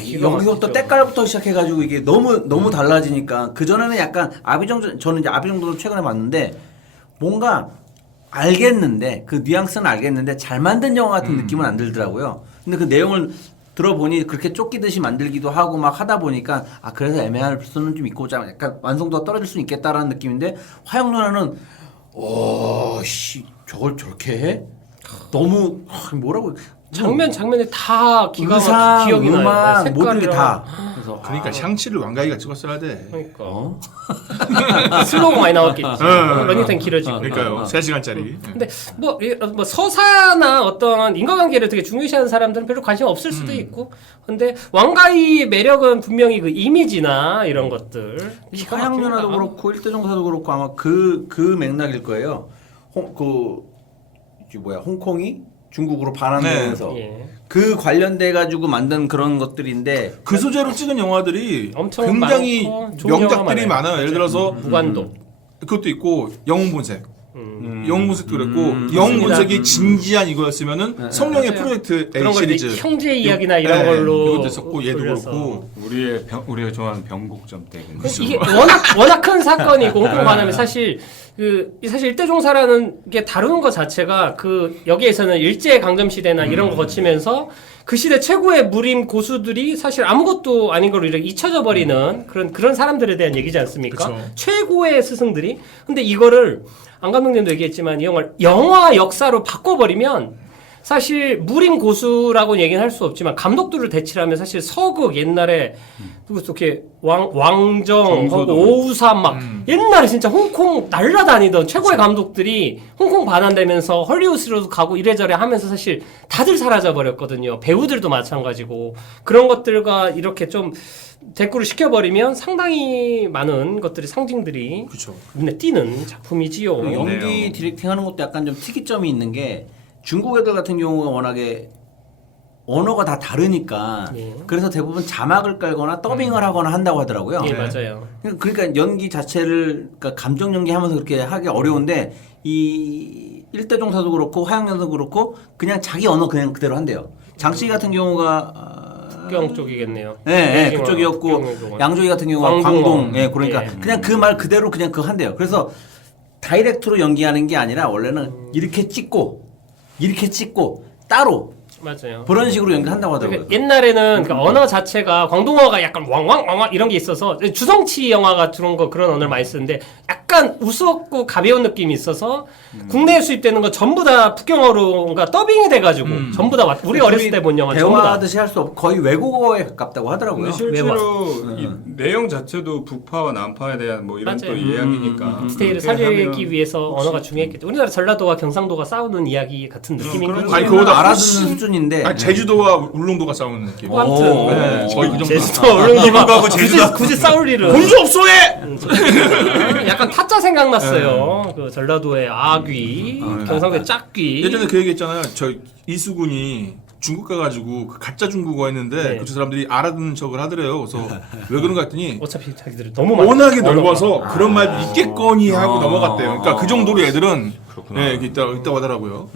기가 여기서부터 막히죠. 때깔부터 시작해가지고 이게 너무 달라지니까 그 전에는 약간 아비정전 저는 이제 아비정전도 최근에 봤는데 뭔가 알겠는데 그 뉘앙스는 알겠는데 잘 만든 영화 같은 느낌은 안 들더라고요. 근데 그 내용을 들어보니 그렇게 쫓기듯이 만들기도 하고 막 하다 보니까 그래서 애매할 수는 좀 있고 약간 완성도가 떨어질 수는 있겠다라는 느낌인데 화양연화는 저걸 저렇게 해? 너무 뭐라고 장면에 다 기가 의상, 막히게 기억이 나요. 음악 네, 모든 게 색깔이랑. 다. 그래서 그러니까 샹치를 왕가이가 찍었어야 돼. 그러니까 슬로우 많이 나왔겠지. 러닝타임 길어지고. 그러니까요. 3시간짜리. 근데 뭐 서사나 어떤 인과관계를 되게 중요시하는 사람들은 별로 관심 없을 수도 있고. 근데 왕가이의 매력은 분명히 그 이미지나 이런 것들. 기가 화양연화도 막힙니다. 그렇고 일대종사도 그렇고 아마 그 맥락일 거예요. 홍콩이 중국으로 반환되면서 예. 그 관련돼 가지고 만든 그런 것들인데 그 소재로 찍은 영화들이 엄청 굉장히 많고 좋은 영화가 명작들이 많아요. 많아요. 예를 들어서 무관도. 그것도 있고 영웅본색. 영웅문색도 그랬고 영웅문색이 진지한 이거였으면은 성령의 맞아요. 프로젝트 A 그런 걸 시리즈 이제 형제 이야기나 이런 걸로 이것도 있었고 얘도 돌려서. 그렇고 우리가 좋아하는 병곡점 때. 이게 워낙 큰 사건이고 홍콩 반함이 사실 사실 일대종사라는 게 다루는 것 자체가 그 여기에서는 일제 강점 시대나 이런 거 거치면서 그 시대 최고의 무림 고수들이 사실 아무것도 아닌 걸로 이렇게 잊혀져 버리는 그런 사람들에 대한 얘기지 않습니까? 그쵸. 최고의 스승들이. 근데 이거를 안 감독님도 얘기했지만 이 영화를 영화 역사로 바꿔버리면 사실 무림 고수라고는 얘기는 할 수 없지만 감독들을 대치하면 사실 서극 옛날에 이렇게 왕정하고 오우삼 막 옛날에 진짜 홍콩 날라다니던 최고의 감독들이 홍콩 반환되면서 헐리우드로도 가고 이래저래 하면서 사실 다들 사라져 버렸거든요. 배우들도 마찬가지고 그런 것들과 이렇게 좀 대꾸를 시켜버리면 상당히 많은 것들이 상징들이 그렇죠. 눈에 띄는 작품이지요. 그 연기 디렉팅하는 것도 약간 좀 특이점이 있는 게 중국 애들 같은 경우가 워낙에 언어가 다 다르니까 예. 그래서 대부분 자막을 깔거나 더빙을 하거나 한다고 하더라고요. 예, 맞아요. 그러니까 연기 자체를 그러니까 감정 연기하면서 그렇게 하기 어려운데 이 일대종사도 그렇고 화양연도 그렇고 그냥 자기 언어 그냥 그대로 한대요. 장씨 같은 경우가 북경 쪽이겠네요. 네, 그쪽이었고 양조위 같은 경우가 광동, 예, 그러니까 예. 그냥 그 말 그대로 그냥 그거 한대요. 그래서 다이렉트로 연기하는 게 아니라 원래는 이렇게 찍고 따로 맞아요. 그런 식으로 연기한다고 하더라고요. 그러니까 옛날에는 그 언어 자체가 광동어가 약간 왕왕왕왕 이런 게 있어서 주성치 영화가 그런 언어를 많이 쓰는데 약간 우스웠고 가벼운 느낌이 있어서 국내에 수입되는 건 전부 다 북경어로 뭔가 더빙이 돼가지고 전부 다 우리가 어렸을 때 본 영화 전부 다 대화하듯이 할 수 없고 거의 외국어에 가깝다고 하더라고요. 근데 실제로 이 내용 자체도 북파와 남파에 대한 뭐 이런 맞아요. 또 이야기니까 스테이를 그렇게 살리기 하면 위해서 언어가 중요했겠죠. 우리나라 전라도와 경상도가 싸우는 이야기 같은 느낌인 거죠. 아니 그거보다 알아듣는 훨씬- 수준인데 아니, 제주도와 울릉도가 싸우는 느낌. 뭐 아무튼 오, 네, 거의 그 정도. 제주도 울릉도가 제주도. 굳이 싸울 일은 본주 없소해. 약간 타짜 생각났어요. 그 전라도의 아귀, 경상도의 짝귀. 예전에 그 얘기했잖아요. 저 이수근이 중국 가가지고 그 가짜 중국어 했는데 네. 그쪽 사람들이 알아듣는 척을 하더래요. 그래서 왜 그런가 했더니 어차피 자기들이 너무 많이 워낙에 언어가. 넓어서 그런 말 있겠거니 하고 넘어갔대요. 그러니까 그 정도로 애들은 그렇구나. 네, 있다고 하더라고요.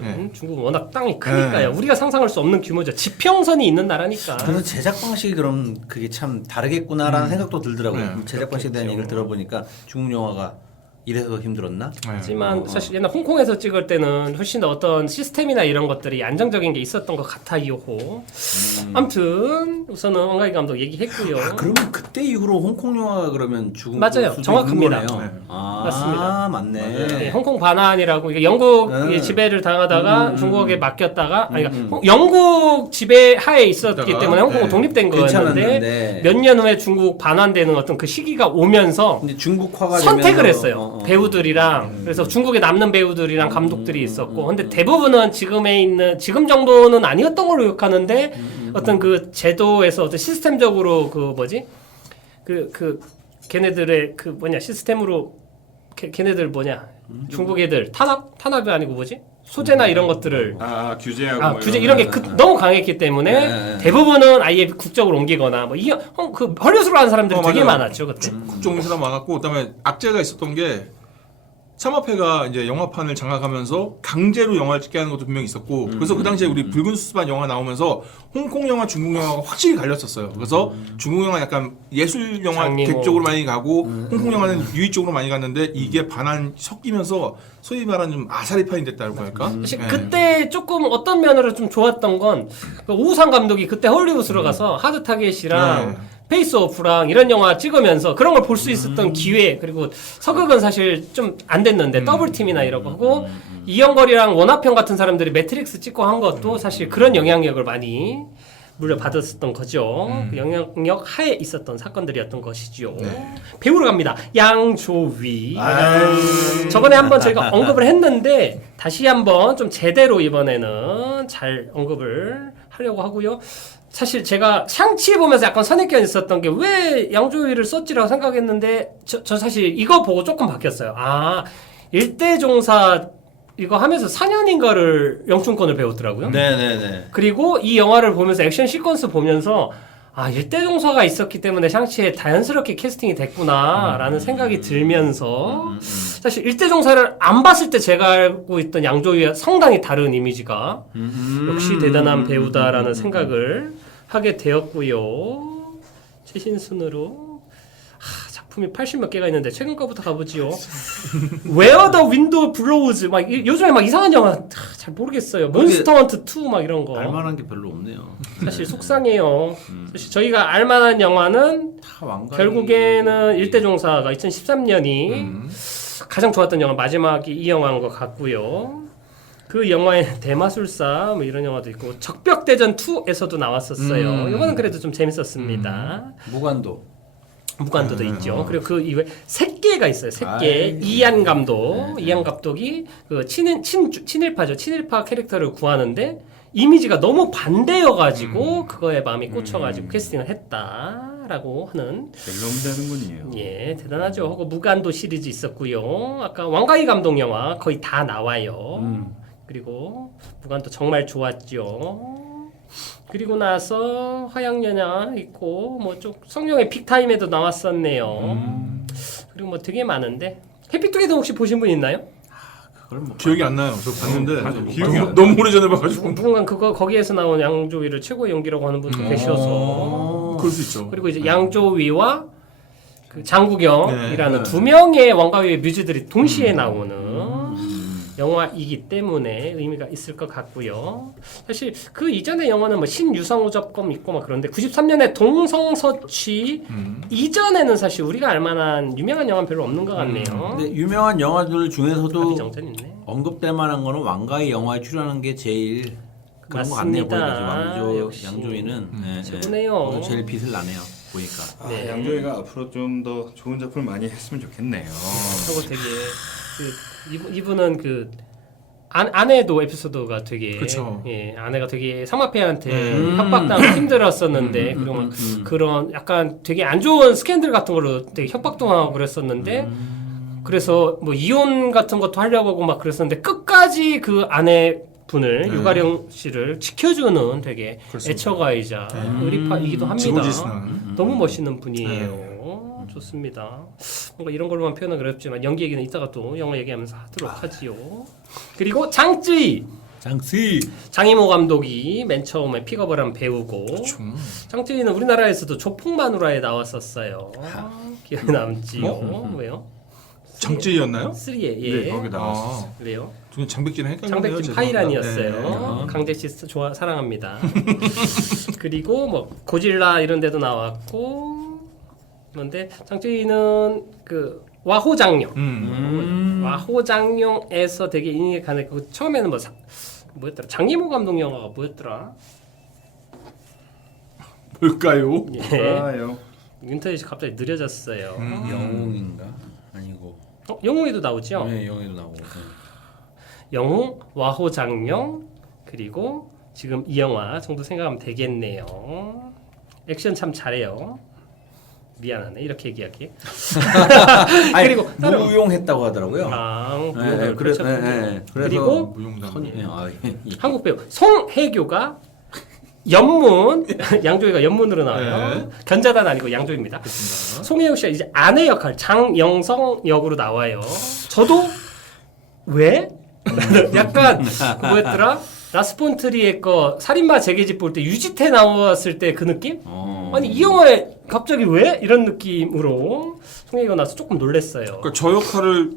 네. 중국은 워낙 땅이 크니까요. 우리가 상상할 수 없는 규모죠. 지평선이 있는 나라니까. 그래서 제작 방식이 그럼 그게 참 다르겠구나라는 생각도 들더라고요. 네, 제작 방식에 대한 얘기를 들어보니까 중국 영화가 이래서 힘들었나? 하지만 사실 옛날 홍콩에서 찍을 때는 훨씬 더 어떤 시스템이나 이런 것들이 안정적인 게 있었던 것 같아요. 아무튼 우선은 엉가이 감독 얘기했고요. 아, 그러면 그때 이후로 홍콩 영화가 그러면 죽은 맞아요. 수도 정확합니다. 있는 거네요. 네. 아, 맞습니다. 맞네. 네, 홍콩 반환이라고 이게 영국의 네. 지배를 당하다가 중국에 맡겼다가 아니 영국 지배 하에 있었기 있다가, 때문에 홍콩은 네. 독립된 거였는데 괜찮았는데. 몇 년 후에 중국 반환되는 어떤 그 시기가 오면서 근데 중국화가 선택을 되면서- 했어요. 배우들이랑 그래서 중국에 남는 배우들이랑 감독들이 있었고 근데 대부분은 지금 정도는 아니었던 걸로 기억하는데 어떤 그 제도에서 어떤 시스템적으로 그 뭐지 그 걔네들의 그 뭐냐 시스템으로 걔네들 뭐냐 중국 애들 탄압이 아니고 뭐지 소재나 이런 것들을 규제하고 뭐 규제 이런 게 너무 강했기 때문에 네. 대부분은 아예 국적으로 옮기거나 뭐 그 헐리우드로 하는 사람들이 되게 맞아요. 많았죠 그때. 국종 사람 많았고 그다음에 악재가 있었던 게 삼합회가 이제 영화판을 장악하면서 강제로 영화를 찍게 하는 것도 분명히 있었고 그래서 그 당시에 우리 붉은 수수반 영화 나오면서 홍콩 영화, 중국 영화가 확실히 갈렸었어요. 그래서 중국 영화 약간 예술 영화 장리호. 쪽으로 많이 가고 홍콩 영화는 유희 쪽으로 많이 갔는데 이게 반환 섞이면서 소위 말하는 좀 아사리 편이 됐다고 할까? 사실 네. 그때 조금 어떤 면으로 좀 좋았던 건 오우상 감독이 그때 헐리우드로 가서 하드 타겟이랑 네. 페이스 오프랑 이런 영화 찍으면서 그런 걸 볼 수 있었던 기회 그리고 서극은 사실 좀 안 됐는데 더블팀이나 이런 거고 이영걸이랑 원화평 같은 사람들이 매트릭스 찍고 한 것도 사실 그런 영향력을 많이 물려받았었던 거죠. 그 영향력 하에 있었던 사건들이었던 것이죠. 배우로 갑니다. 양조위. 저번에 한번 저희가 언급을 했는데 다시 한번 좀 제대로 이번에는 잘 언급을 하려고 하고요. 사실 제가 샹치 보면서 약간 선입견이 있었던 게 왜 양조위를 썼지라고 생각했는데 저 사실 이거 보고 조금 바뀌었어요. 아, 일대종사 이거 하면서 4년인가를 영춘권을 배웠더라고요. 네네네. 그리고 이 영화를 보면서 액션 시퀀스 보면서 아, 일대종사가 있었기 때문에 샹치에 자연스럽게 캐스팅이 됐구나라는 생각이 들면서 사실 일대종사를 안 봤을 때 제가 알고 있던 양조위와 상당히 다른 이미지가 역시 대단한 배우다라는 생각을 하게 되었고요. 최신순으로 작품이 80몇 개가 있는데 최근 거부터 가보지요. Where the Wind Blows 막 요즘에 막 이상한 영화 잘 모르겠어요. 몬스터 헌트 2 막 이런 거. 알만한 게 별로 없네요. 사실 속상해요. 사실 저희가 알만한 영화는 다 왕가이... 결국에는 일대종사가 2013년이 가장 좋았던 영화 마지막이 이 영화인 것 같고요. 그 영화에 대마술사 뭐 이런 영화도 있고 적벽대전 2에서도 나왔었어요. 이거는 그래도 좀 재밌었습니다. 무관도도 있죠. 그리고 그 이외에 새끼가 있어요. 새끼 이안 감독, 이안 감독이 그 친일파죠. 친일파 캐릭터를 구하는데 이미지가 너무 반대여가지고 그거에 마음이 꽂혀가지고 캐스팅을 했다라고 하는. 벨롬되는군요. 예, 대단하죠. 하고 무간도 시리즈 있었고요. 아까 왕가희 감독 영화 거의 다 나와요. 그리고 무간도 정말 좋았죠. 그리고 나서 화양연화 있고 뭐 좀 성룡의 픽타임에도 나왔었네요. 그리고 뭐 되게 많은데 해피투게더 혹시 보신 분 있나요? 기억이 안 나요. 저 봤는데 기억이 너무 오래전에 봐가지고. 누군가 그거 거기에서 나온 양조위를 최고의 연기라고 하는 분도 계셔서 그럴 수 있죠. 그리고 이제 양조위와 그 장국영이라는 네. 두 명의 왕가위의 뮤즈들이 동시에 나오는 영화이기 때문에 의미가 있을 것 같고요. 사실 그 이전의 영화는 뭐 신유성우 접검 있고 막 그런데 93년에 동성서취 이전에는 사실 우리가 알만한 유명한 영화는 별로 없는 것 같네요. 근데 유명한 영화들 중에서도 아비정전 있네. 언급될 만한 거는 왕가의 영화에 출연한 게 제일 그런 거 같네요. 맞습니다. 보니까 역시. 양조위는 최고네요. 오늘 제일 빛을 나네요. 보니까. 네. 양조위가 앞으로 좀 더 좋은 작품을 많이 했으면 좋겠네요. 저거 되게 이분은 그 아내도 에피소드가 되게 그쵸. 예, 아내가 되게 상마패한테 협박당하고 힘들었었는데 그리고 막 그런 약간 되게 안 좋은 스캔들 같은 걸로 되게 협박당하고 그랬었는데 그래서 뭐 이혼 같은 것도 하려고 하고 막 그랬었는데 끝까지 그 아내 분을 유가령 씨를 지켜주는 되게 애처가이자 의리파이기도 합니다. 지고지순한. 너무 멋있는 분이에요. 좋습니다. 뭔가 이런 걸로만 표현은 그렇지만 연기 얘기는 이따가 또 영화 얘기하면서 하도록 하지요. 그리고 장쯔이 장이모 감독이 맨 처음에 픽업을 한 배우고 장쯔이는 우리나라에서도 조폭마누라에 나왔었어요. 기억에 남지요. 왜요? 장쯔이였나요? 3에 예. 네, 거기 나왔어요. 그래요? 저는 장백진은 헷갈리네요. 장백진 파이란이었어요. 강재 씨 사랑합니다. 그리고 뭐 고질라 이런 데도 나왔고 그런데 장쯔이는 그 와호장룡 와호장룡에서 되게 인기가 가는 처음에는 뭐였더라 장이모 감독 영화가 뭐였더라? 뭘까요? 예. 인터넷이 갑자기 느려졌어요. 영웅인가? 아니고. 영웅에도 나오죠? 네, 영웅에도 나오고. 영웅, 와호장룡 그리고 지금 이 영화 정도 생각하면 되겠네요. 액션 참 잘해요. 미안하네 이렇게 얘기하기. 그리고 무용했다고 하더라고요. 무용을 그래서 그리고 무용담. 한국 배우 송혜교가 연문 양조위가 연문으로 나와요. 네. 견자단 아니고 양조위입니다. 송혜교 씨가 이제 아내 역할 장영성 역으로 나와요. 저도 왜 약간 뭐였더라? 라스폰트리의 거 살인마 재계집 볼 때 유지태 나왔을 때 그 느낌? 아니 이 영화에 갑자기 왜? 이런 느낌으로 송혜교가 나서 조금 놀랬어요. 그러니까 저 역할을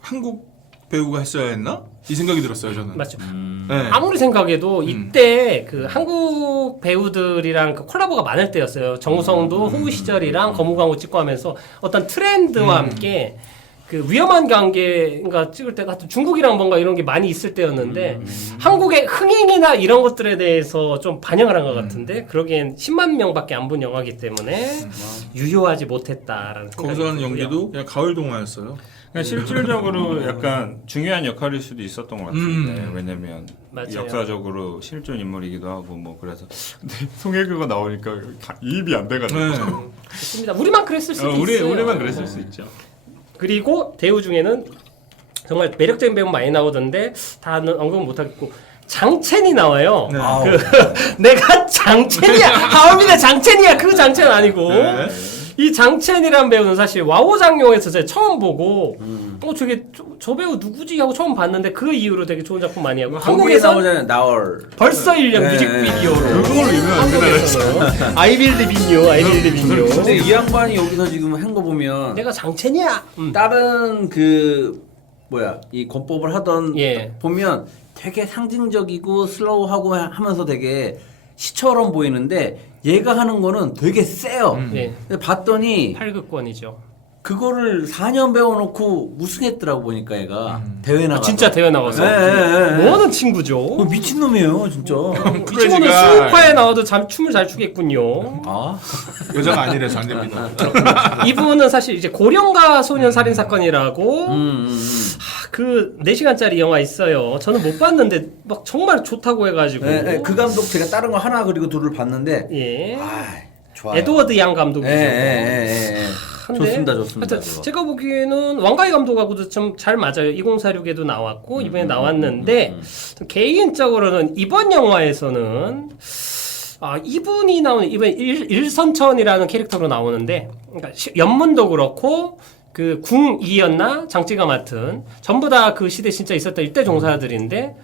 한국 배우가 했어야 했나? 이 생각이 들었어요 저는. 맞죠? 네. 아무리 생각해도 이때 그 한국 배우들이랑 그 콜라보가 많을 때였어요. 정우성도 호우 시절이랑 거무광호 찍고 하면서 어떤 트렌드와 함께 그 위험한 관계가 찍을 때 하여튼 중국이랑 뭔가 이런 게 많이 있을 때였는데 한국의 흥행이나 이런 것들에 대해서 좀 반영을 한 것 같은데 그러기엔 10만 명밖에 안 본 영화이기 때문에 유효하지 못했다라는 생각이 거기서 하는 들고요. 연기도 그냥 가을 동화였어요. 그러니까 실질적으로 약간 중요한 역할일 수도 있었던 것 같은데 왜냐면 맞아요. 역사적으로 실존 인물이기도 하고 뭐 그래서 근데 송혜교가 나오니까 이입이 안 돼가지고 네. 좋습니다. 우리만 그랬을 수도 있어요. 우리만 그랬을 수 있죠. 그리고 배우 중에는 정말 매력적인 배우 많이 나오던데 다는 언급은 못하겠고 장첸이 나와요. 네. 내가 장첸이야. 하얼빈의 장첸이야. 그 장첸 아니고. 이 장첸이라는 배우는 사실 와우장룡에서 제가 처음 보고 저게 저 배우 누구지 하고 처음 봤는데 그 이후로 되게 좋은 작품 많이 하고 거기에 한국에서 나오잖아요. 나얼. 벌써 1년 뮤직비디오로 그걸로 한국에서는 아이빌드 빈요 아이빌드 빈요 근데 이 양반이 여기서 지금 한 거 보면 내가 장첸이야. 다른 그 뭐야 이 권법을 하던 예. 보면 되게 상징적이고 슬로우하고 하면서 되게 시처럼 보이는데 얘가 하는 거는 되게 세요. 예. 근데 봤더니 팔극권이죠. 그거를 4년 배워놓고 우승했더라고 보니까 얘가 대회 나가. 진짜 대회 나가서 뭐하는 친구죠. 미친놈이에요 진짜. 이 친구는 수우파에 나와도 춤을 잘 추겠군요. 아 여자가 아니래서 안 됩니다. 이분은 사실 이제 고령가 소년 살인 사건이라고 그 4시간짜리 영화 있어요. 저는 못 봤는데 막 정말 좋다고 해가지고. 그 감독 제가 다른 거 하나 그리고 둘을 봤는데 예. 아 좋아요. 에드워드 양 감독이죠. 한데 좋습니다. 하여튼 제가 보기에는 왕가희 감독하고도 좀 잘 맞아요. 2046에도 나왔고 이번에 나왔는데 개인적으로는 이번 영화에서는 이분이 나오는 이번 일선천이라는 캐릭터로 나오는데 그러니까 연문도 그렇고 그 궁이였나 장찌가 맡은 전부 다 그 시대 진짜 있었던 일대 종사들인데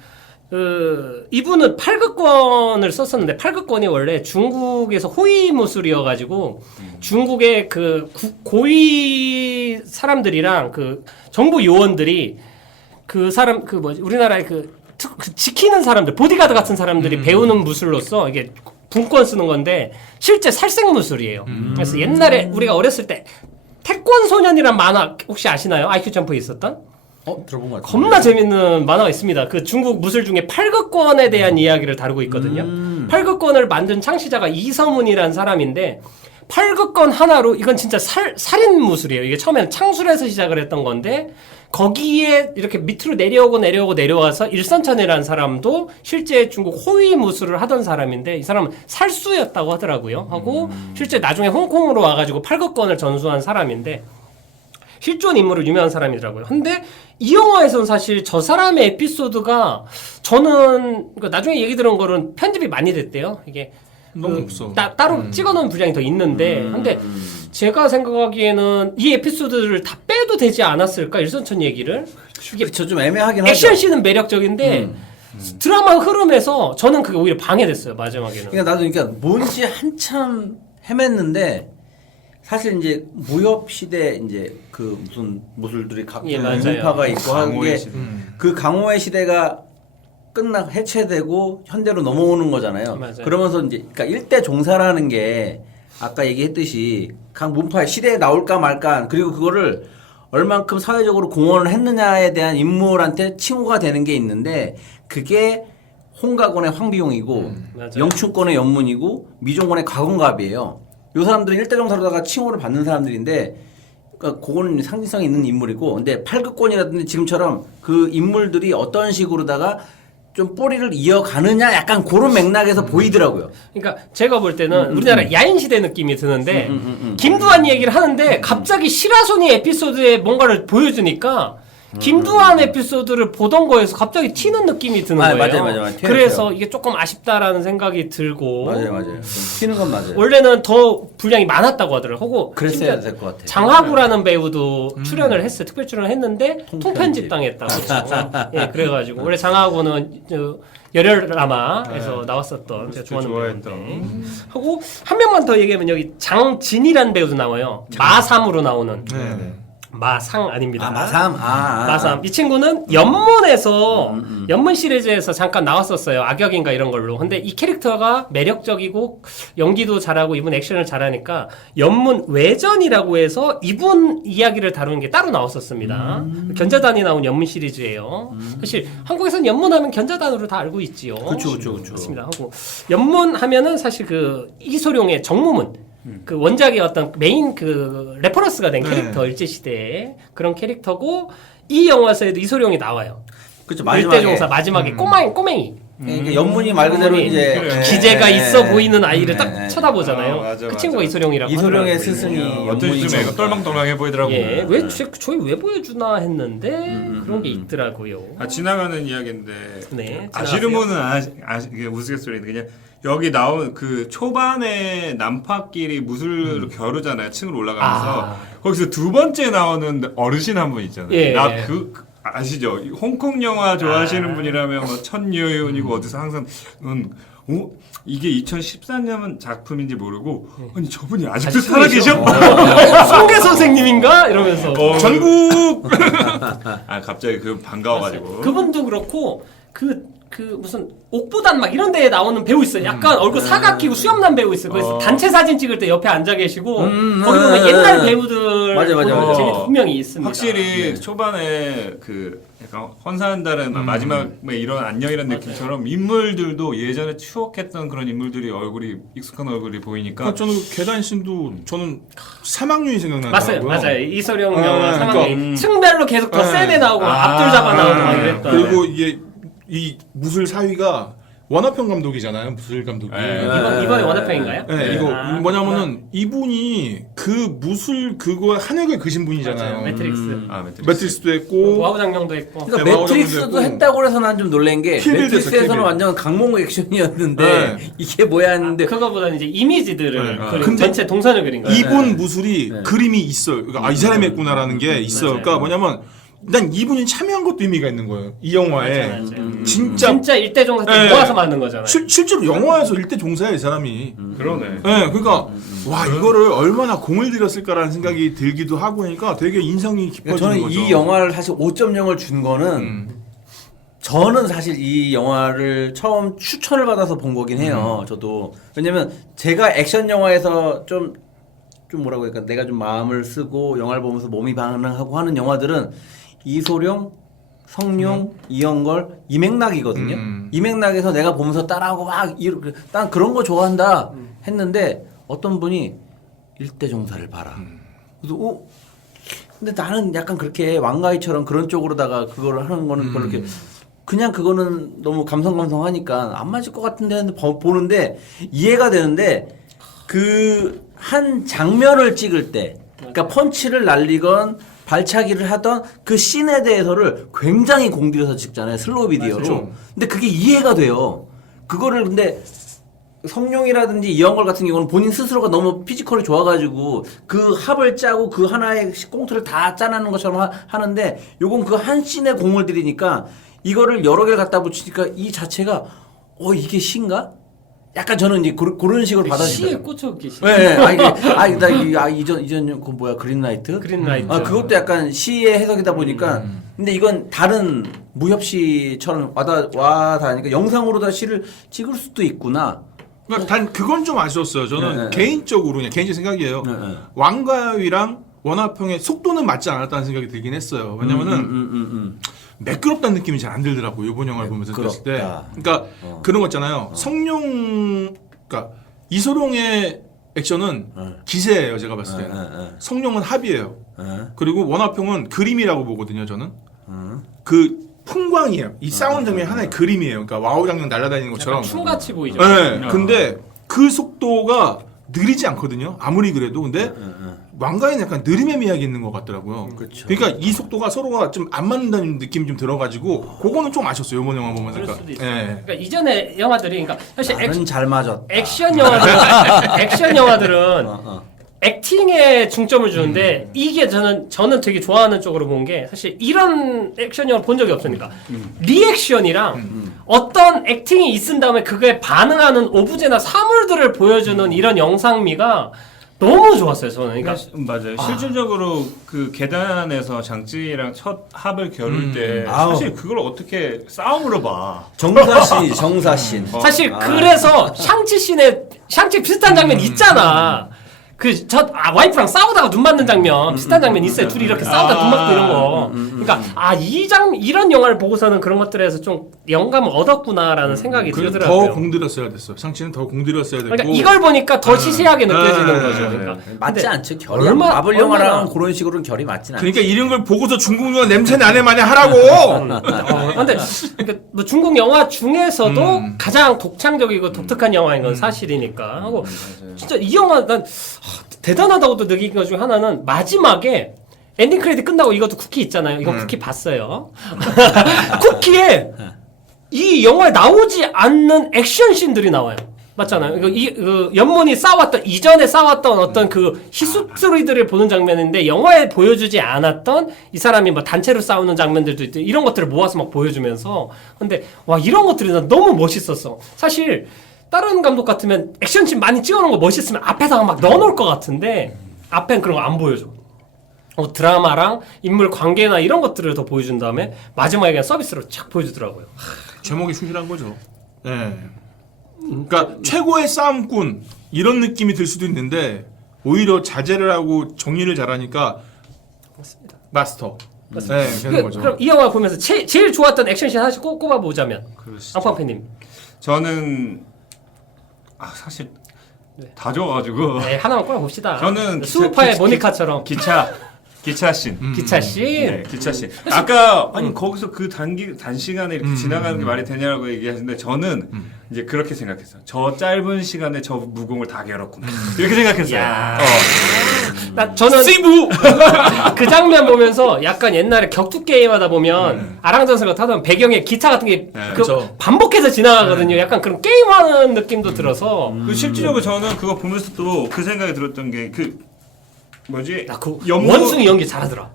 이분은 팔극권을 썼었는데 팔극권이 원래 중국에서 호위무술이어가지고 중국의 그 고위 사람들이랑 그 정부 요원들이 그 사람 그 뭐지 우리나라의 그 지키는 사람들 보디가드 같은 사람들이 배우는 무술로서 이게 분권 쓰는 건데 실제 살생 무술이에요. 그래서 옛날에 우리가 어렸을 때 태권 소년이란 만화 혹시 아시나요? IQ 점프에 있었던? 들어본 것 같아요. 겁나 재밌는 만화가 있습니다. 그 중국 무술 중에 팔극권에 대한 이야기를 다루고 있거든요. 팔극권을 만든 창시자가 이서문이라는 사람인데 팔극권 하나로 이건 진짜 살인 무술이에요. 이게 처음에는 창술에서 시작을 했던 건데 거기에 이렇게 밑으로 내려와서 일선천이라는 사람도 실제 중국 호위 무술을 하던 사람인데 이 사람은 살수였다고 하더라고요. 하고 실제 나중에 홍콩으로 와가지고 팔극권을 전수한 사람인데 실존 인물로 유명한 사람이더라고요. 근데 이 영화에서는 사실 저 사람의 에피소드가 저는 나중에 얘기 들은 거는 편집이 많이 됐대요. 이게 너무 없어. 따로 찍어놓은 분량이 더 있는데 근데 제가 생각하기에는 이 에피소드를 다 빼도 되지 않았을까 일선천 얘기를 이게 좀 애매하긴 하죠. 액션씬은 매력적인데 드라마 흐름에서 저는 그게 오히려 방해됐어요 마지막에는. 그러니까 나도 그러니까 뭔지 한참 헤맸는데 사실 이제 무협 시대 이제 그 무슨 무술들이 각종 문파가 있고 하는 게 그 강호의 시대가 해체되고 현대로 넘어오는 거잖아요. 맞아요. 그러면서 이제 그러니까 일대 종사라는 게 아까 얘기했듯이 각 문파의 시대에 나올까 말까 그리고 그거를 얼만큼 사회적으로 공헌을 했느냐에 대한 인물한테 칭호가 되는 게 있는데 그게 홍가곤의 황비용이고 영춘권의 연문이고 미종곤의 가건갑이에요. 요 사람들은 일대종사로다가 칭호를 받는 사람들인데 그러니까 그거는 상징성이 있는 인물이고 근데 팔극권이라든지 지금처럼 그 인물들이 어떤 식으로다가 좀 뿌리를 이어가느냐 약간 그런 맥락에서 보이더라고요. 그러니까 제가 볼 때는 우리나라 야인 시대 느낌이 드는데 김두한 얘기를 하는데 갑자기 시라소니 에피소드에 뭔가를 보여주니까 김두한 에피소드를 보던 거에서 갑자기 튀는 느낌이 드는 거예요. 맞아요. 그래서 이게 조금 아쉽다라는 생각이 들고. 맞아요. 튀는 건 맞아요. 원래는 더 분량이 많았다고 하더라고요. 하고 그랬어야 될 것 같아요. 장하구라는 배우도 출연을 했어요. 특별 출연을 했는데 통편집 당했다고. 예, 그래가지고 원래 장하구는 열혈라마에서 나왔었던 제가 좋아하는 배우인데 하고 한 명만 더 얘기하면 여기 장진이라는 배우도 나와요. 마삼으로 나오는. 마상 아닙니다. 마삼. 이 친구는 연문에서 연문 시리즈에서 잠깐 나왔었어요. 악역인가 이런 걸로. 근데 이 캐릭터가 매력적이고 연기도 잘하고 이분 액션을 잘하니까 연문 외전이라고 해서 이분 이야기를 다루는 게 따로 나왔었습니다. 견자단이 나온 연문 시리즈예요. 사실 한국에서는 연문하면 견자단으로 다 알고 있지요. 그렇죠. 맞습니다. 하고 연문하면은 사실 그 이소룡의 정무문 그 원작의 어떤 메인 그 레퍼런스가 된 캐릭터 일제시대에 그런 캐릭터고 이 영화에서도 이소룡이 나와요. 그렇죠. 일대종사 마지막에 꼬맹이 그러니까 연문이 말 그대로 이제 그래. 기재가 예, 있어 예, 보이는 아이를 예, 딱 예. 쳐다보잖아요. 맞아, 그 맞아. 친구가 이소룡이라고 이소룡의 하더라고요. 스승이 어떤 연문이 시점에 이거 똘망똘망해 보이더라고. 예, 왜 저희 왜 보여주나 했는데 그런 게 있더라고요. 지나가는 이야기인데 네, 아시는 분은 이게 우스갯소리인데 그냥 여기 나온 그 초반에 난파끼리 무술로 겨루잖아요. 층으로 올라가면서 거기서 두 번째 나오는 어르신 한 분 있잖아요. 예. 나 아시죠? 홍콩 영화 좋아하시는 분이라면 뭐 천여윤이고 어디서 항상 이게 2014년 작품인지 모르고 아니 저분이 아직도 살아계셔? 송계 선생님인가 이러면서 전국 아 갑자기 그 반가워가지고 그분도 그렇고 그 무슨 옥부단 막 이런 데에 나오는 배우 있어요. 약간 얼굴 사각 끼고 수염난 배우 있어요. 그래서 단체 사진 찍을 때 옆에 앉아 계시고 거기 보면 옛날 배우들 맞아. 재미 분명히 있습니다. 확실히 초반에 그 약간 헌사한 달은 마지막에 이런 안녕이란 느낌처럼 인물들도 예전에 추억했던 그런 인물들이 얼굴이 익숙한 얼굴이 보이니까 그러니까 저는 계단신도 저는 사막윤이 생각나더라고요. 맞아요. 이소룡 영화 상황이 그러니까, 층별로 계속 더 세게 나오고 앞들 잡아 나오고 막 이랬던. 그리고 이게 이 무술 사위가 원화평 감독이잖아요. 무술 감독이. 이번에 원화평인가요? 네, 이거 뭐냐면은 이분이 그 무술 그거 한약을 그신 분이잖아요. 맞아요. 매트릭스. 매트릭스도 했고 와우 장령도 했고. 그러니까 네, 매트릭스도 했다고 해서 난 좀 놀란 게 킬빌도 했어, 매트릭스에서는 킬빌. 완전 강몽 액션이었는데 네. 이게 뭐야 했는데 그거보다는 이제 이미지들을 네. 그린 근데 전체 동선을 그린 거예요. 이분 무술이 네. 그림이 있어요. 그러니까 이 사람이 했구나라는 게 있어요. 맞아요. 그러니까 뭐냐면 난 이분이 참여한 것도 의미가 있는 거예요. 이 영화에 맞아요. 진짜 일대종 같은 네. 거 모아서 만든 거잖아요. 실제로 영화에서 일대 종사야 이 사람이. 그러네. 네, 그러니까 와 이거를 얼마나 공을 들였을까라는 생각이 들기도 하고 하니까 되게 인상이 그러니까 깊어지는 저는 거죠. 이 영화를 사실 5.0을 준 거는 저는 사실 이 영화를 처음 추천을 받아서 본 거긴 해요. 저도 왜냐면 제가 액션 영화에서 좀 뭐라고 할까 내가 좀 마음을 쓰고 영화를 보면서 몸이 반응하고 하는 영화들은 이소룡, 성룡, 이영걸 이 맥락이거든요. 이 맥락에서 내가 보면서 따라하고 막 난 그런 거 좋아한다 했는데 어떤 분이 일대종사를 봐라. 그래서 근데 나는 약간 그렇게 왕가이처럼 그런 쪽으로다가 그거를 하는 거는 별로 이렇게 그냥 그거는 너무 감성하니까 안 맞을 것 같은데 하는데 보는데 이해가 되는데 그 한 장면을 찍을 때 그러니까 펀치를 날리건 발차기를 하던 그 씬에 대해서를 굉장히 공들여서 찍잖아요. 슬로우 비디오로. 맞죠. 근데 그게 이해가 돼요. 그거를 근데 성룡이라든지 이영걸 같은 경우는 본인 스스로가 너무 피지컬이 좋아가지고 그 합을 짜고 그 하나의 꽁트를 다 짜내는 것처럼 하는데 요건 그 한 씬에 공을 들이니까 이거를 여러 개를 갖다 붙이니까 이 자체가 이게 시인가? 약간 저는 이제 그런 식으로 시에 받아들여요. 꽂혀 계시. 네, 이전 그 뭐야 그린라이트? 그린라이트. 그것도 약간 시의 해석이다 보니까 근데 이건 다른 무협시처럼 와닿으니까 영상으로다 시를 찍을 수도 있구나. 그러니까 단 그건 좀 아쉬웠어요. 저는 네. 개인적으로 그냥 개인적 생각이에요. 네. 왕가위랑 원화평의 속도는 맞지 않았다는 생각이 들긴 했어요. 왜냐면은 매끄럽다는 느낌이 잘 안 들더라고요. 이번 영화를 보면서 느꼈을 때. 매끄럽다. 그러니까 그런 거 있잖아요. 그러니까 이소룡의 액션은 기세예요. 제가 봤을 때. 성룡은 합이에요. 그리고 원화평은 그림이라고 보거든요. 저는. 그 풍광이에요. 이 싸우는 장면이 하나의 그림이에요. 그러니까 와우 장면 날아다니는 것처럼. 춤같이 보이죠. 네. 근데 그 속도가 느리지 않거든요. 아무리 그래도. 근데 왕가에는 약간 느림의 미학이 있는 것 같더라고요. 그렇죠. 그러니까 이 속도가 서로가 좀 안 맞는다는 느낌이 좀 들어가지고 그거는 좀 아쉬웠어요. 이번 영화 보면서. 그럴 수도 있어요. 예. 그러니까 이전에 영화들이 그러니까 사실 나는 잘 맞았다. 액션 영화들은 액팅에 중점을 주는데 이게 저는 되게 좋아하는 쪽으로 본 게 사실 이런 액션 영화 본 적이 없으니까 리액션이랑 어떤 액팅이 있은 다음에 그거에 반응하는 오브제나 사물들을 보여주는 이런 영상미가 너무 좋았어요. 저는 그러니까 맞아요. 실질적으로 그 계단에서 장찌랑 첫 합을 겨룰 때 아우. 사실 그걸 어떻게 싸움으로 봐. 정사신. 사실 그래서 샹치 비슷한 장면 있잖아. 와이프랑 싸우다가 눈 맞는 장면 비슷한 장면 있어요. 둘이 이렇게 싸우다 눈 맞고 이런 거. 그러니까 이런 영화를 보고서는 그런 것들에서 좀 영감을 얻었구나라는 생각이 그래서 들더라고요. 더 공들였어야 됐어. 상치는 더 공들였어야 됐고. 그러니까 이걸 보니까 더 시시하게 느껴지는 거죠. 그러니까 맞지 근데 않죠. 결이 얼마나- 마블 영화랑 그런 식으로는 결이 맞진 않죠. 그러니까 이런 걸 보고서 중국 영화 냄새 나네 마냥 하라고. 근데 그러니까 뭐 중국 영화 중에서도 가장 독창적이고 독특한 영화인 건 사실이니까 하고 진짜 이 영화 난 대단하다고도 느낀 것 중에 하나는 마지막에 엔딩 크레딧 끝나고 이것도 쿠키 있잖아요. 이거 쿠키 봤어요. 쿠키에 이 영화에 나오지 않는 액션 씬들이 나와요. 맞잖아요. 그 연문이 싸웠던 이전에 싸웠던 어떤 그 히스토리들을 보는 장면인데 영화에 보여주지 않았던 이 사람이 뭐 단체로 싸우는 장면들도 있고 이런 것들을 모아서 막 보여주면서 근데 와 이런 것들이 난 너무 멋있었어. 사실 다른 감독 같으면 액션씬 많이 찍어놓은 거 멋있으면 앞에다가 막 넣어놓을 것 같은데 앞엔 그런 거 안 보여줘. 드라마랑 인물 관계나 이런 것들을 더 보여준 다음에 마지막에 그냥 서비스로 착 보여주더라고요. 제목이 충실한 거죠. 네. 그러니까 최고의 싸움꾼 이런 느낌이 들 수도 있는데 오히려 자제를 하고 정리를 잘하니까 맞습니다. 마스터. 네, 되는 거죠. 그럼 이 영화 보면서 제일 좋았던 액션씬 하나씩 꼽아보자면 앙팡패님. 저는 사실 다 좋아가지고 네, 하나만 꼽아봅시다. 저는 수우파의 모니카처럼 기차 씬. 기차 씬. 네, 기차 씬. 아까 아니 거기서 그 단시간에 이렇게 지나가는 게 말이 되냐고 얘기하시는데 저는 이제 그렇게 생각했어요. 저 짧은 시간에 저 무공을 다 겨뤘구나. 이렇게 생각했어요. 저는 씨부 그 장면 보면서 약간 옛날에 격투 게임 하다 보면 아랑전설 타던 배경에 기차 같은 게 그렇죠. 반복해서 지나가거든요. 약간 그런 게임하는 느낌도 들어서 그 실질적으로 저는 그거 보면서 또 그 생각이 들었던 게 뭐지? 원숭이 연기 잘하더라.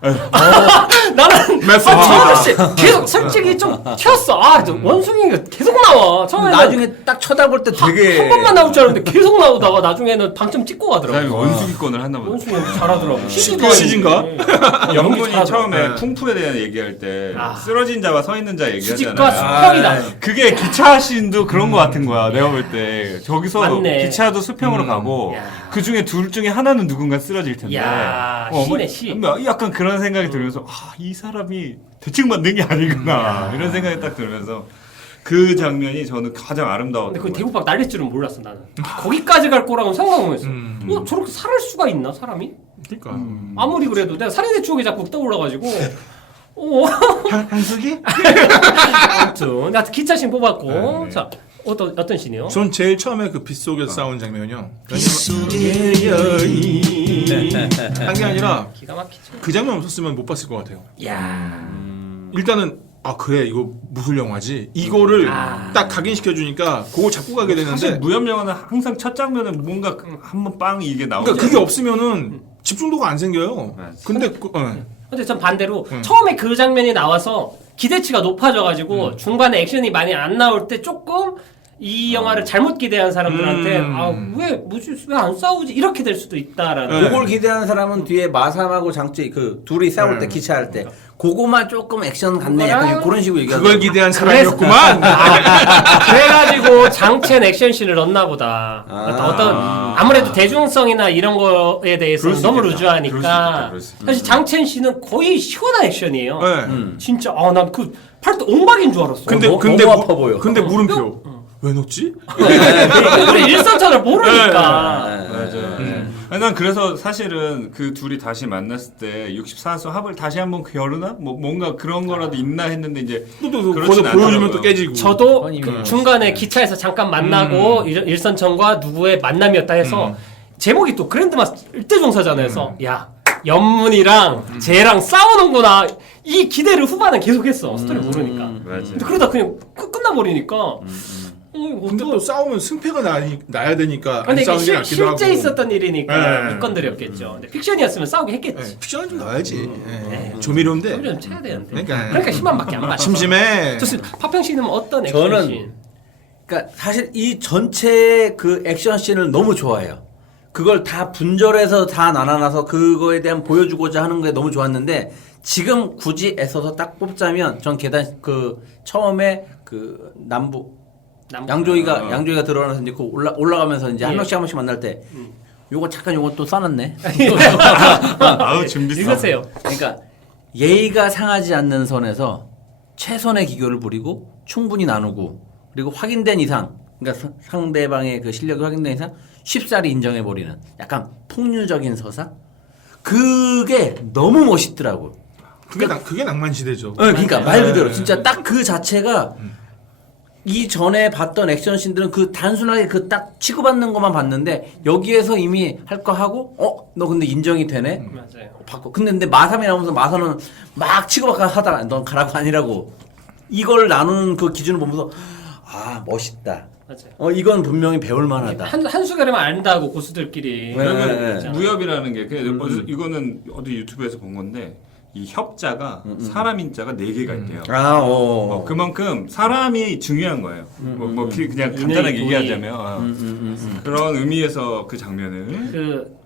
나는 저 아저씨 계속 솔직히 좀 튀었어. 원숭이가 계속 나와. 처음에 나중에 딱 쳐다볼 때 되게 한 번만 나올 줄 알았는데 계속 나오다가 나중에는 방점 찍고 그다음에 가더라고. 원숭이권을 했나 보다. 원숭이 연기 잘하더라고. 시즌가? 영문이 처음에 풍푸에 대한 얘기할 때 쓰러진 자와 서 있는 자 수직과 얘기하잖아요. 수평이다. 그게 기차 씬도 그런 거 같은 거야. 내가 볼 때 저기서 맞네. 기차도 수평으로 가고 그 중에 둘 중에 하나는 누군가 쓰러질 텐데. 야, 시네, 시. 약간 그런 생각이 들면서 이 사람이 대충 만든 게 아니구나 이런 생각이 딱 들면서 그 장면이 저는 가장 아름다웠던 근데 그 거예요. 대구박 날릴 줄은 몰랐어 나는. 거기까지 갈 거라고 생각을 했어. 저렇게 살할 수가 있나 사람이? 그러니까 아무리 그래도 내가 살인의 추억이 자꾸 떠올라가지고. 한숙이? 아무튼 나 기차씬 뽑았고 자 어떤 씬이요? 전 제일 처음에 그 빗속에서 싸우는 장면이요. 빗속의 여인 한 게 아니라 기가 막히죠. 그 장면 없었으면 못 봤을 것 같아요. 야. 일단은 그래 이거 무술 영화지 이거를 딱 각인시켜 주니까 그거 잡고 가게 되는데 사실 무협 영화는 항상 첫 장면은 뭔가 한번 빵 이게 나오죠. 그러니까 그게 없으면은 집중도가 안 생겨요. 근데 근데 전 반대로 처음에 그 장면이 나와서 기대치가 높아져가지고 중반에 액션이 많이 안 나올 때 조금 이 영화를 잘못 기대한 사람들한테 왜 안 싸우지 이렇게 될 수도 있다라는. 그걸 기대하는 사람은 뒤에 마삼하고 장쯔 그 둘이 싸울 때 기차할 때 그거만 조금 액션 같네 약간 그런 식으로 얘기하고 그걸 기대한 사람이었구만. 그래가지고 장첸 액션씬을 넣나 보다. 아무래도 대중성이나 이런 거에 대해서 너무 루즈하니까. 사실 장첸 씨는 거의 시원한 액션이에요. 네. 진짜 난 그 팔도 옹박인 줄 알았어. 근데 너무 아파 보여. 근데 물음표 왜 넣었지? 우리 일선차를 모르니까. 아니, 난 그래서 사실은 그 둘이 다시 만났을 때 64수 합을 다시 한번 겨루나? 뭔가 그런 거라도 있나 했는데 이제 또 그렇진 거기서 보여주면 않더라고요. 또 깨지고. 저도 그 중간에 기차에서 잠깐 만나고 일선천과 누구의 만남이었다 해서 제목이 또 그랜드마스 일대종사잖아요. 그래서 야 연문이랑 쟤랑 싸우는구나 이 기대를 후반에 계속했어. 스토리 모르니까. 근데 그러다 그냥 끝나버리니까. 근데 또 싸우면 승패가 나야 되니까 안 근데 이게 싸우는 게 낫기도 하고. 실제 있었던 일이니까 네. 이건들이었겠죠. 근데 픽션이었으면 싸우게 했겠지. 픽션은 좀 넣어야지. 조미료인데. 좀 쳐야 되는데. 그러니까 희망밖에 안 맞아. 심심해. 좋습니다. 파평 씨는 어떤 저는 액션씬? 그러니까 사실 이 전체 그 액션 씬을 너무 좋아해요. 그걸 다 분절해서 다 나눠놔서 그거에 대한 보여주고자 하는 게 너무 좋았는데 지금 굳이 애써서 딱 뽑자면 전 계단 그 처음에 그 양조위가 들어가서 이제 그 올라가면서 이제 한 명씩 만날 때 요거 또 써놨네. 아우 준비성. 읽으세요. 그러니까 예의가 상하지 않는 선에서 최선의 기교를 부리고 충분히 나누고 그리고 확인된 이상 그러니까 상대방의 그 실력이 확인된 이상 쉽사리 인정해버리는 약간 폭류적인 서사? 그게 너무 멋있더라고. 그게 낭만 시대죠. 그러니까 말 그대로 진짜 딱 그 자체가 이전에 봤던 액션씬들은 그 단순하게 그 딱 치고받는 것만 봤는데 여기에서 이미 할 거 하고 너 근데 인정이 되네? 맞아요. 바꿔. 근데 마삼이 나오면서 마삼은 막 치고받고 하다가 넌 가라고 아니라고 이걸 나누는 그 기준을 보면서 아 멋있다. 맞아요. 이건 분명히 배울 만하다. 한 수가리만 안다고 고수들끼리. 그러면 무협이라는 게 이거는 어디 유튜브에서 본 건데 이 협자가 사람 인자가 4개가 있대요. 그만큼 사람이 중요한 거예요. 그냥 간단하게 인의 얘기하자면 그런 의미에서 그 장면을 그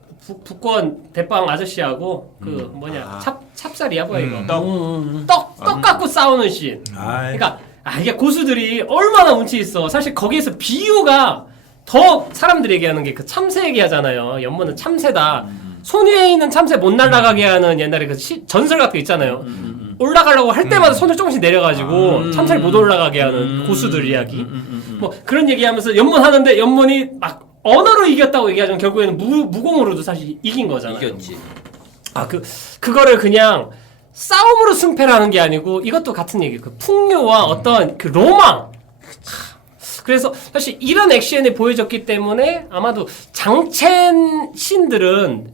북권 대빵 아저씨하고 그 뭐냐 찹쌀이야 뭐야 이거 떡 갖고 싸우는 씬. 그러니까 이게 고수들이 얼마나 운치 있어. 사실 거기에서 비유가 더 사람들이 얘기하는 게 그 참새 얘기하잖아요. 연못은 참새다. 손 위에 있는 참새 못 날아가게 하는 옛날에 그 전설 같은 거 있잖아요. 올라가려고 할 때마다 손을 조금씩 내려가지고 참새를 못 올라가게 하는 고수들 이야기. 뭐 그런 얘기하면서 연문 하는데 연문이 막 언어로 이겼다고 얘기하지만 결국에는 무공으로도 사실 이긴 거잖아요. 이겼지. 그거를 그냥 싸움으로 승패를 하는 게 아니고 이것도 같은 얘기. 그 풍요와 어떤 그 로망. 그래서 사실 이런 액션이 보여졌기 때문에 아마도 장첸 신들은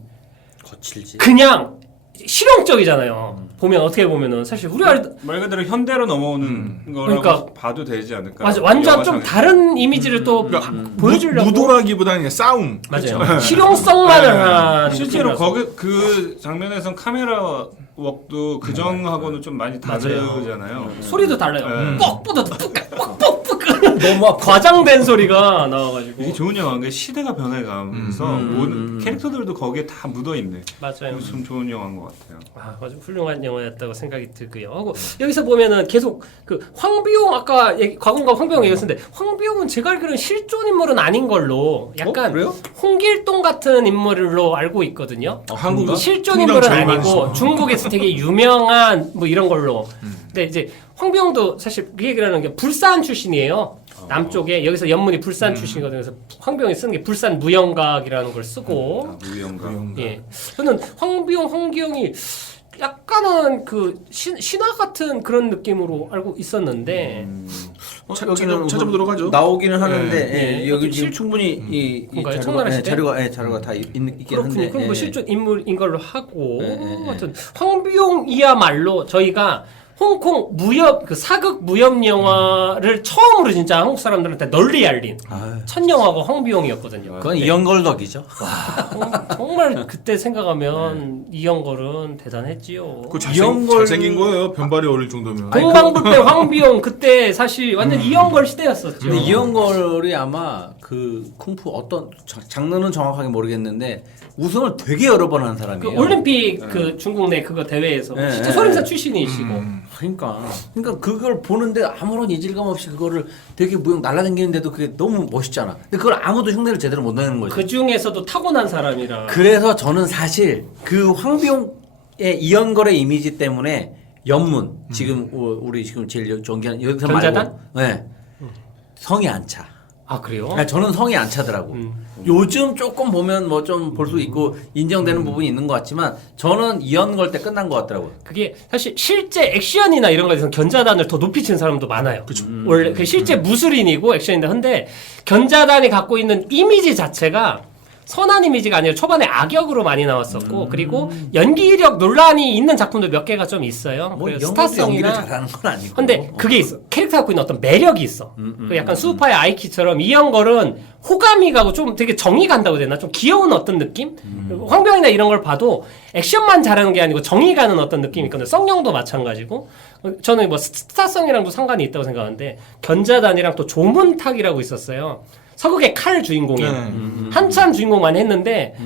거칠지. 그냥 실용적이잖아요. 보면 어떻게 보면은 사실 우리가 말 그대로 현대로 넘어오는 거라고 그러니까 봐도 되지 않을까. 맞아 완전 좀 영화상에서. 다른 이미지를 또 보여주려고 무도라기보다는 그냥 싸움. 맞아요. 실용성만을 한 실제로 느낌이라서. 거기 그 장면에선 카메라 웍도 그정하고는 좀 많이 다르잖아요. 소리도 달라요. 뻑뿌도 뻑뻑뻑 너무 과장된 소리가 나와가지고 이게 좋은 영화인 게 시대가 변해가면서 모든 캐릭터들도 거기에 다 묻어 있네. 맞아요. 좀 좋은 영화인 것 같아요. 아주 훌륭한 영화였다고 생각이 들고요. 하고 여기서 보면은 계속 그 황비용 아까 과공과 황비용 얘기했는데 황비용은 제가 알기로는 실존 인물은 아닌 걸로 약간 그래요? 홍길동 같은 인물로 알고 있거든요. 한국 실존 인물은 아니고 중국에서 되게 유명한 뭐 이런 걸로. 근데 이제 황비용도 사실 그 얘기를 하는 게 불산 출신이에요. 남쪽에 여기서 연문이 불산 출신이거든요. 그래서 황비용이 쓰는 게 불산 무영각이라는 걸 쓰고. 무용가. 예. 저는 황비용, 황기영이 약간은 그 신화 같은 그런 느낌으로 알고 있었는데 찾아보도록 하죠. 나오기는 하는데 네. 여기 지금 충분히 이 그런가요? 청나라 시대? 자료가 다 있긴 그렇군요. 한데. 그럼 뭐 실존 인물인 걸로 하고 예. 하여튼 황비용이야말로 저희가 홍콩 무협 그 사극 무협 영화를 처음으로 진짜 한국 사람들한테 널리 알린 첫 영화가 황비용이었거든요. 그건 이영걸 덕이죠. 정말 그때 생각하면 이영걸은 대단했지요. 그 이영걸- 잘생긴 거예요. 변발이 어릴 정도면. 동방불패 황비용 그때 사실 완전 이영걸 시대였었죠. 근데 이영걸이 아마 그 쿵푸 어떤 장르는 정확하게 모르겠는데 우승을 되게 여러 번 한 그 사람이에요. 올림픽 그 중국 내 그거 대회에서 네, 진짜 네, 소림사 네. 출신이시고 그러니까 그걸 보는데 아무런 이질감 없이 그거를 되게 무용 날라다니는데도 그게 너무 멋있잖아. 근데 그걸 아무도 흉내를 제대로 못 내는 거지. 그 중에서도 타고난 사람이라. 그래서 저는 사실 그 황비용의 이영걸의 이미지 때문에 연문 지금 우리 지금 제일 존경하는 여기서 견자단? 말고 네. 성이 안 차. 아 그래요? 그러니까 저는 성이 안 차더라고. 요즘 조금 보면 뭐 좀 볼 수 있고 인정되는 부분이 있는 것 같지만 저는 이연걸 때 끝난 것 같더라고요. 그게 사실 실제 액션이나 이런 거에서 견자단을 더 높이 치는 사람도 많아요. 원래 그 실제 무술인이고 액션인데 근데 견자단이 갖고 있는 이미지 자체가 선한 이미지가 아니라 초반에 악역으로 많이 나왔었고 그리고 연기력 논란이 있는 작품도 몇 개가 좀 있어요. 뭐 그래서 연기를 스타성이나 잘하는 건 아니고. 근데 그게 있어. 캐릭터 갖고 있는 어떤 매력이 있어. 그 약간 수우파의 아이키처럼 이영걸은 호감이 가고 좀 되게 정이 간다고 해야 되나? 좀 귀여운 어떤 느낌? 황병이나 이런 걸 봐도 액션만 잘하는 게 아니고 정이 가는 어떤 느낌이 있거든요. 성룡도 마찬가지고. 저는 뭐 스타성이랑도 상관이 있다고 생각하는데 견자단이랑 또 조문탁이라고 있었어요. 서극의 칼 주인공이에요. 한참 주인공만 했는데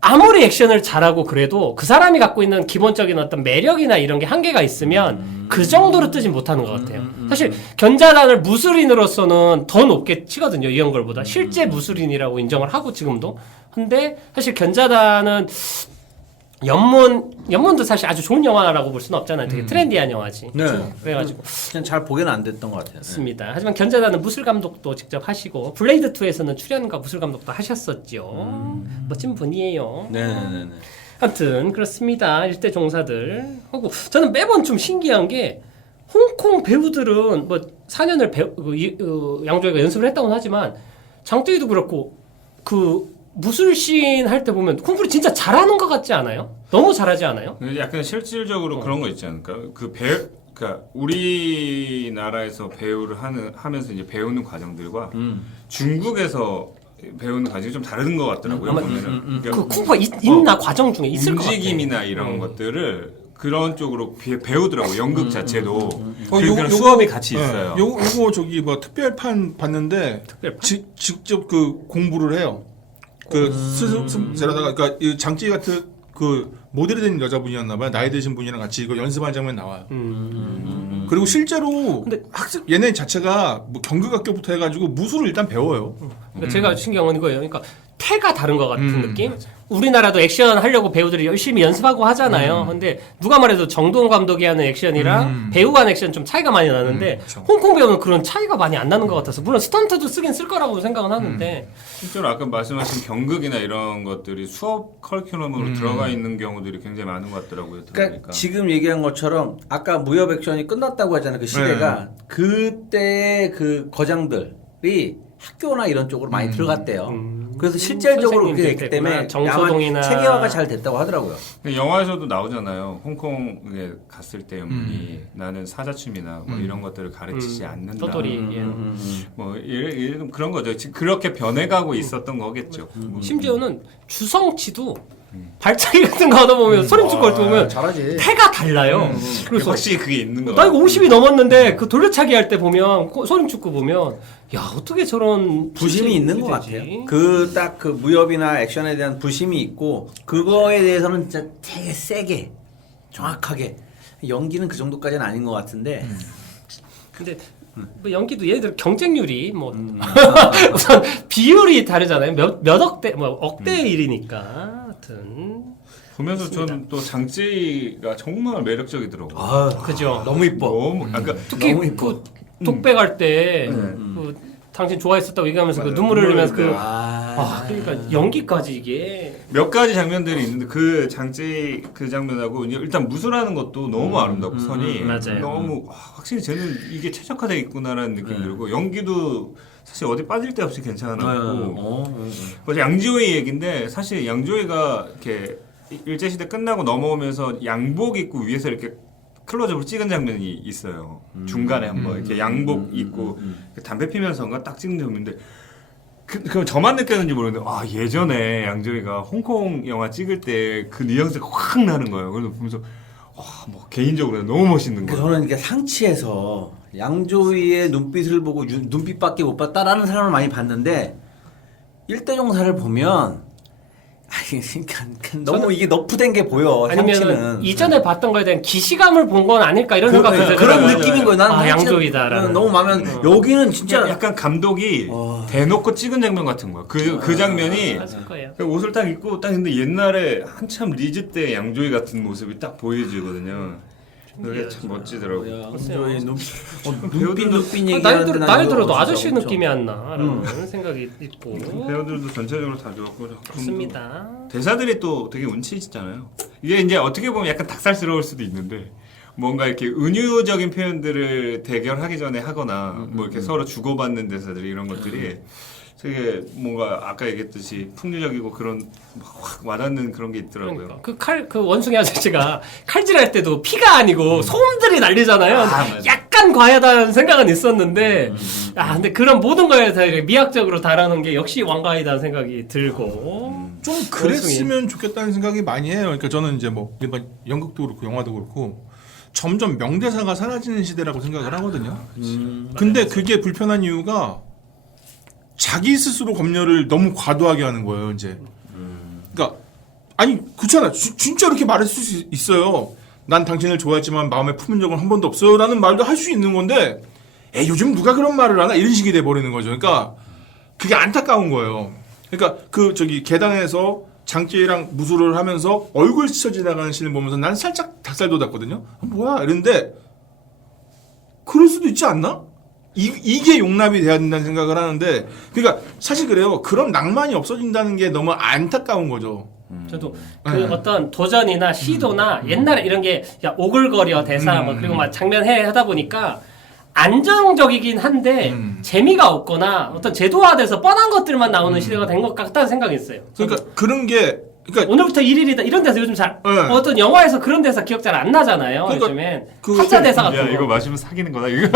아무리 액션을 잘하고 그래도 그 사람이 갖고 있는 기본적인 어떤 매력이나 이런 게 한계가 있으면 그 정도로 뜨진 못하는 것 같아요. 사실 견자단을 무술인으로서는 더 높게 치거든요. 이영걸보다. 실제 무술인이라고 인정을 하고 지금도. 근데 사실 견자단은 연문도 사실 아주 좋은 영화라고 볼 수는 없잖아요. 되게 트렌디한 영화지. 네. 그래가지고 그냥 잘 보기는 안 됐던 것 같아요. 네. 맞습니다. 하지만 견자단은 무술 감독도 직접 하시고 블레이드 2에서는 출연과 무술 감독도 하셨었죠. 멋진 분이에요. 네네네. 아무튼 그렇습니다. 일대 종사들 하고 저는 매번 좀 신기한 게 홍콩 배우들은 뭐 4년을 양조위가 연습을 했다고는 하지만 장쯔이도 그렇고 그 무술씬 할 때 보면 쿵푸를 진짜 잘하는 것 같지 않아요? 너무 잘하지 않아요? 약간 실질적으로 그런 거 있지 않을까? 그러니까 우리나라에서 배우를 하면서 이제 배우는 과정들과 중국에서 배우는 과정이 좀 다른 것 같더라고요. 아마 보면은. 그러니까 그 쿵푸가 있나 과정 중에 있을 것 같아. 움직임이나 이런 것들을 그런 쪽으로 배우더라고. 연극 자체도 그런 요거- 수업이 같이 있어요. 요거 저기 뭐 특별판 봤는데 특별판? 직접 그 공부를 해요. 그 스스로다가 그러니까 이 장찌 같은 그 모델이 된 여자분이었나 봐요. 나이 드신 분이랑 같이 이거 연습하는 장면 나와요. 그리고 실제로 근데 학습 얘네 자체가 뭐 경극학교부터 해가지고 무술을 일단 배워요. 그러니까 제가 신기한 건 이거예요. 그러니까 태가 다른 것 같은 느낌? 우리나라도 액션 하려고 배우들이 열심히 연습하고 하잖아요. 근데 누가 말해도 정동 감독이 하는 액션이랑 배우가 하는 액션 좀 차이가 많이 나는데 홍콩 배우는 그런 차이가 많이 안 나는 것 같아서 물론 스턴트도 쓰긴 쓸 거라고 생각은 하는데 실제로 아까 말씀하신 경극이나 이런 것들이 수업 커리큘럼으로 들어가 있는 경우들이 굉장히 많은 것 같더라고요. 그러니까 들어보니까. 지금 얘기한 것처럼 아까 무협 액션이 끝났다고 하잖아요. 그 시대가 그때 그 거장들이 학교나 이런 쪽으로 많이 들어갔대요. 그래서 실질적으로 그렇게 됐기 때문에 정소동이나 야만 체계화가 잘 됐다고 하더라고요. 영화에서도 나오잖아요. 홍콩에 갔을 때 연문이 나는 사자춤이나 뭐 이런 것들을 가르치지 않는다. 떠돌이 예. 뭐 이런 그런 거죠. 지금 그렇게 변해가고 있었던 거겠죠. 뭐. 심지어는 주성치도 발차기 같은 거 하다 보면 소림축 걸때 보면 잘하지. 태가 달라요. 그래서 확실히 그게 있는 거. 나 이거 50이 넘었는데 그 돌려차기 할 때 보면 소림축구 보면 야 어떻게 저런 부심이 있는 것 되지? 같아요. 그 딱 그 무협이나 액션에 대한 부심이 있고 그거에 대해서는 진짜 되게 세게 정확하게 연기는 그 정도까지는 아닌 것 같은데 근데 뭐 연기도 얘들 경쟁률이 뭐 우선 비율이 다르잖아요. 몇 억대 뭐 억대 일이니까 하여튼 보면서 저는 또 장찌가 정말 매력적이더라고요. 아 그죠. 너무 이뻐. 너무 아까 특히 너무 이뻐. 그 독백 할때 그 당신 좋아했었다고 얘기하면서 그 눈물을 흘리면서 그 그러니까 연기까지 이게 몇 가지 장면들이 있는데 그 장찌 그 장면하고 이제 일단 무술하는 것도 너무 아름답고 선이 맞아요. 너무 확실히 쟤는 이게 최적화되어 있구나라는 느낌이 들고 연기도 사실 어디 빠질 데 없이 괜찮았고 그래서 양지호의 얘기인데 사실 양지호가 이렇게 일제시대 끝나고 넘어오면서 양복 입고 위에서 이렇게 클로즈업으로 찍은 장면이 있어요. 중간에 한번 이렇게 양복 입고 담배 피면서인가 딱 찍는 장면인데 그럼 저만 느꼈는지 모르겠는데 예전에 양조위가 홍콩 영화 찍을 때 그 뉘앙스가 확 나는 거예요. 그래서 보면서 뭐 개인적으로 너무 멋있는 거예요. 저는 이게 상치에서 양조위의 눈빛을 보고 눈빛밖에 못 봤다라는 사람을 많이 봤는데 일대종사를 보면 너무 이게 너프된 게 보여. 아니면 상치는. 이전에 봤던 거에 대한 기시감을 본 건 아닐까 이런 생각도 들어요. 그런 느낌인 거예요. 나는 양조위다라는. 너무 마음에 여기는 진짜 약간 감독이 대놓고 찍은 장면 같은 거야. 그 장면이 맞을 거예요. 옷을 딱 입고 딱 근데 옛날에 한참 리즈 때 양조위 같은 모습이 딱 보여지거든요. 그게 참 멋지더라고요. 양조위 배우들도 눈빛 얘기하는데 나이 들어도 진짜 아저씨 엄청. 느낌이 안 나라는 생각이 있고 배우들도 전체적으로 다 좋았고 좋습니다. 대사들이 또 되게 운치 있잖아요. 이게 이제 어떻게 보면 약간 닭살스러울 수도 있는데 뭔가 이렇게 은유적인 표현들을 대결하기 전에 하거나 뭐 이렇게 서로 주고받는 대사들 이런 것들이 되게 뭔가 아까 얘기했듯이 풍류적이고 그런 확 와닿는 그런 게 있더라고요. 그러니까 그 원숭이 아저씨가 칼질할 때도 피가 아니고 소음들이 날리잖아요. 맞아. 약간 과하다는 생각은 있었는데 근데 그런 모든 거에 다 미학적으로 다루는 게 역시 왕가이다는 생각이 들고 좀 그랬으면 좋겠다는 생각이 많이 해요. 그러니까 저는 이제 뭐 일반 연극도 그렇고 영화도 그렇고 점점 명대사가 사라지는 시대라고 생각을 하거든요. 근데 그게 불편한 이유가 자기 스스로 검열을 너무 과도하게 하는 거예요, 이제. 그러니까 아니 그렇잖아. 진짜 이렇게 말할 수 있어요. 난 당신을 좋아했지만 마음에 품은 적은 한 번도 없어요라는 말도 할 수 있는 건데, 요즘 누가 그런 말을 하나 이런 식이 돼 버리는 거죠. 그러니까 그게 안타까운 거예요. 그러니까 그 저기 계단에서 장찌랑 무술을 하면서 얼굴 스쳐 지나가는 씬을 보면서 난 살짝 닭살 돋았거든요. 뭐야 이랬는데 그럴 수도 있지 않나? 이게 용납이 돼야 된다는 생각을 하는데, 그러니까 사실 그래요. 그런 낭만이 없어진다는 게 너무 안타까운 거죠. 저도 그 어떤 도전이나 시도나 옛날에 이런 게 야, 오글거려 대사 뭐 그리고 막 장면 해 하다 보니까 안정적이긴 한데 재미가 없거나 어떤 제도화돼서 뻔한 것들만 나오는 시대가 된 것 같다는 생각이 있어요. 그러니까 그런 게 그러니까 오늘부터 1일이다 이런 데서 요즘 잘 네. 어떤 영화에서 그런 데서 기억 잘 안 나잖아요. 그러니까 요즘엔 그- 타짜 대사 같은 야 거. 이거 마시면 사귀는 거다. 이거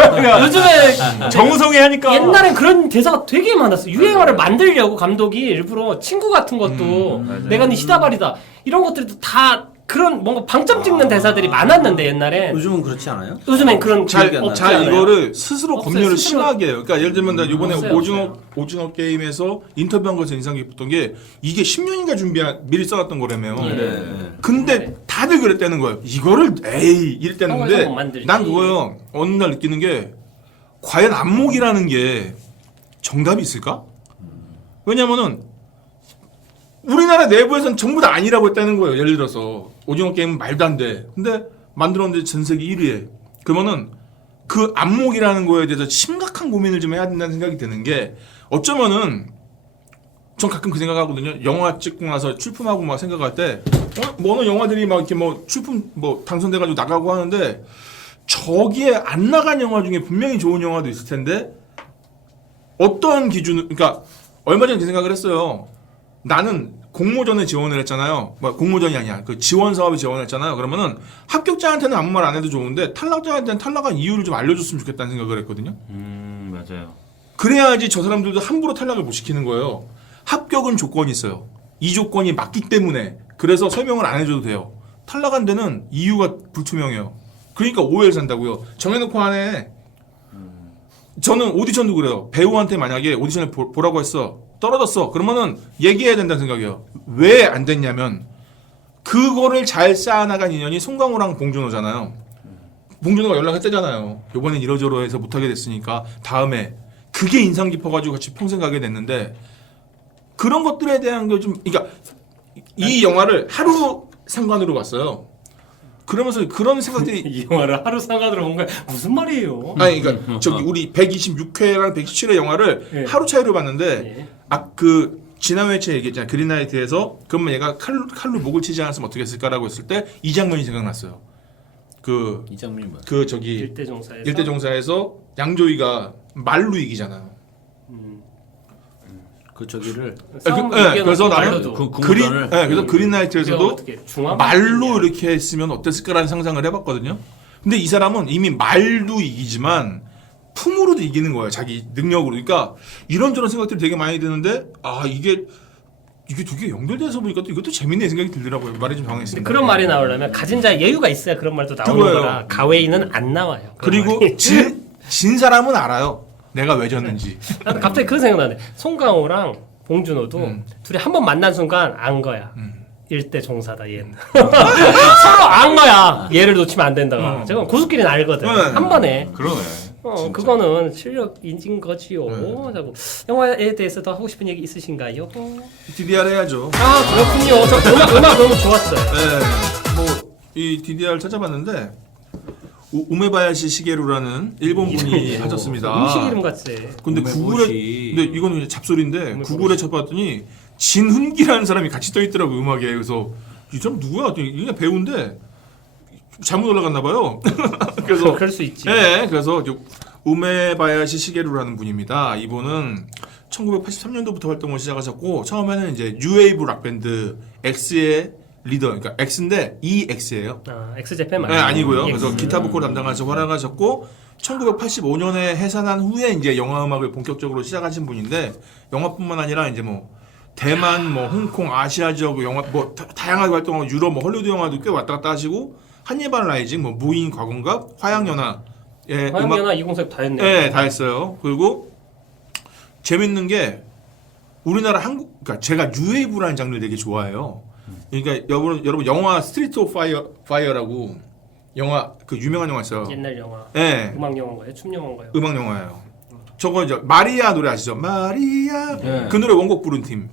요즘에 정우성이 하니까. 옛날엔 그런 대사가 되게 많았어. 유행어를 만들려고 감독이 일부러 친구 같은 것도 내가 네 시다발이다 이런 것들도 다 그런 뭔가 방점 찍는 대사들이 많았는데 옛날엔 요즘은 그렇지 않아요? 요즘엔 그런 기억이 안 나요. 잘 않아요? 이거를 스스로 없어요. 검열을 스스로. 심하게 해요. 그러니까 예를 들면 나 이번에 없어요, 오징어 게임에서 인터뷰한 것에서 인상 깊었던 게 이게 10년인가 미리 써놨던 거라며요. 근데 다들 그랬다는 거예요. 이거를 에이 이랬다는데 한국에서 못 만들지. 난 그거요. 어느 날 느끼는 게 과연 안목이라는 게 정답이 있을까? 왜냐면은 우리나라 내부에서는 전부 다 아니라고 했다는 거예요. 예를 들어서 오징어 게임은 말도 안 돼. 근데 만들었는데 전 세계 1위에. 그러면은 그 안목이라는 거에 대해서 심각한 고민을 좀 해야 된다는 생각이 드는 게 어쩌면은 전 가끔 그 생각하거든요. 영화 찍고 나서 출품하고 막 생각할 때 뭐 어느 영화들이 막 이렇게 뭐 출품 뭐 당선돼가지고 나가고 하는데 저기에 안 나간 영화 중에 분명히 좋은 영화도 있을 텐데 어떤 기준 그러니까 얼마 전에 그 생각을 했어요. 나는 공모전에 지원을 했잖아요. 뭐 공모전이 아니야. 그 지원 사업에 지원을 했잖아요. 그러면은 합격자한테는 아무 말 안 해도 좋은데 탈락자한테는 탈락한 이유를 좀 알려줬으면 좋겠다는 생각을 했거든요. 맞아요. 그래야지 저 사람들도 함부로 탈락을 못 시키는 거예요. 합격은 조건이 있어요. 이 조건이 맞기 때문에 그래서 설명을 안 해줘도 돼요. 탈락한 데는 이유가 불투명해요. 그러니까 오해를 산다고요. 정해놓고 하네. 저는 오디션도 그래요. 배우한테 만약에 오디션을 보라고 했어. 떨어졌어. 그러면은 얘기해야 된다는 생각이에요. 왜 안 됐냐면 그거를 잘 쌓아나간 인연이 송강호랑 봉준호잖아요. 봉준호가 연락했대잖아요. 이번엔 이러저러해서 못하게 됐으니까 다음에 그게 인상 깊어가지고 같이 평생 가게 됐는데 그런 것들에 대한 게 좀 그러니까 이 영화를 하루 상관으로 봤어요. 그러면서 그런 생각들이 이 영화를 하루 상관으로 본 거야. 무슨 말이에요? 아니 그러니까 저기 우리 126회랑 127회 영화를 예. 하루 차이로 봤는데 예. 그 지난 회차에 얘기했잖아요. 그린라이트에서 그러면 얘가 칼로 목을 치지 않았으면 어떻게 했을까라고 했을 때 이 장면이 생각났어요. 이 장면이 뭐야? 그 저기 일대종사에서 일대종사에서 양조위가 말로 이기잖아요. 그 저기를 그래서 나는 말로도 그래서 그린라이트에서도 어떻게 중앙 말로 이렇게 했으면 어땠을까라는 상상을 해봤거든요. 근데 이 사람은 이미 말도 이기지만 품으로도 이기는 거예요. 자기 능력으로. 그러니까 이런저런 생각들이 되게 많이 드는데 이게 되게 연결돼서 보니까 또 이것도 재밌네 생각이 들더라고요. 말이 좀 당황했습니다. 그런 말이 나오려면 가진 자의 여유가 있어야 그런 말도 나오는 그거예요. 거라 가웨이는 안 나와요. 그런 그리고 말이. 진 사람은 알아요. 내가 왜 졌는지. 나도 갑자기 그 생각나네. 송강호랑 봉준호도 둘이 한 번 만난 순간 안 거야. 일대 종사다 얘는. 서로 안 거야. 얘를 놓치면 안 된다가. 제가 고수끼리는 알거든. 네. 한 번에. 그러네. 그거는 실력 인증 거지요. 자고 영화에 대해서 더 하고 싶은 얘기 있으신가요? DDR 해야죠. 아 그렇군요. 저 음악 너무 좋았어요. 네. 뭐 이 DDR 찾아봤는데 우메바야시 시게루라는 일본 분이 하셨습니다. 음식 이름 같지. 근데 구글에 근데 이거는 그냥 잡소리인데 구글에 쳐봤더니 진훈기라는 사람이 같이 떠 있더라고 음악에. 그래서 이 사람 누구야? 그냥 배우인데 잘못 올라갔나 봐요. 그래서 그럴 수 있지. 네, 그래서 우메바야시 시게루라는 분입니다. 이분은 1983년도부터 활동을 시작하셨고 처음에는 이제 뉴웨이브 락 밴드 X의 리더, 그러니까 X인데 EX예요. 엑스제팬 네, 말이에요. 아니고요. 그래서 기타 보컬 담당하셔서 활약하셨고 1985년에 해산한 후에 이제 영화 음악을 본격적으로 시작하신 분인데 영화뿐만 아니라 이제 뭐 대만, 뭐 홍콩, 아시아 지역 영화 뭐 다양하게 활동하고 유럽, 뭐 헐리우드 영화도 꽤 왔다 갔다 하시고 한니발 라이징, 뭐 무인 과공갑, 화양연화, 화양연화 204 다 했네요. 네, 다 했어요. 그리고 재밌는 게 우리나라 그러니까 제가 뉴웨이브라는 장르를 되게 좋아해요. 그러니까 여러분 영화 스트리트 오브 파이어라고 영화 그 유명한 영화 있어요. 옛날 영화. 네. 음악 영화인가요? 춤 영화인가요? 음악 영화예요. 저거 이제 마리아 노래 아시죠? 마리아. 그 노래 원곡 부른 팀.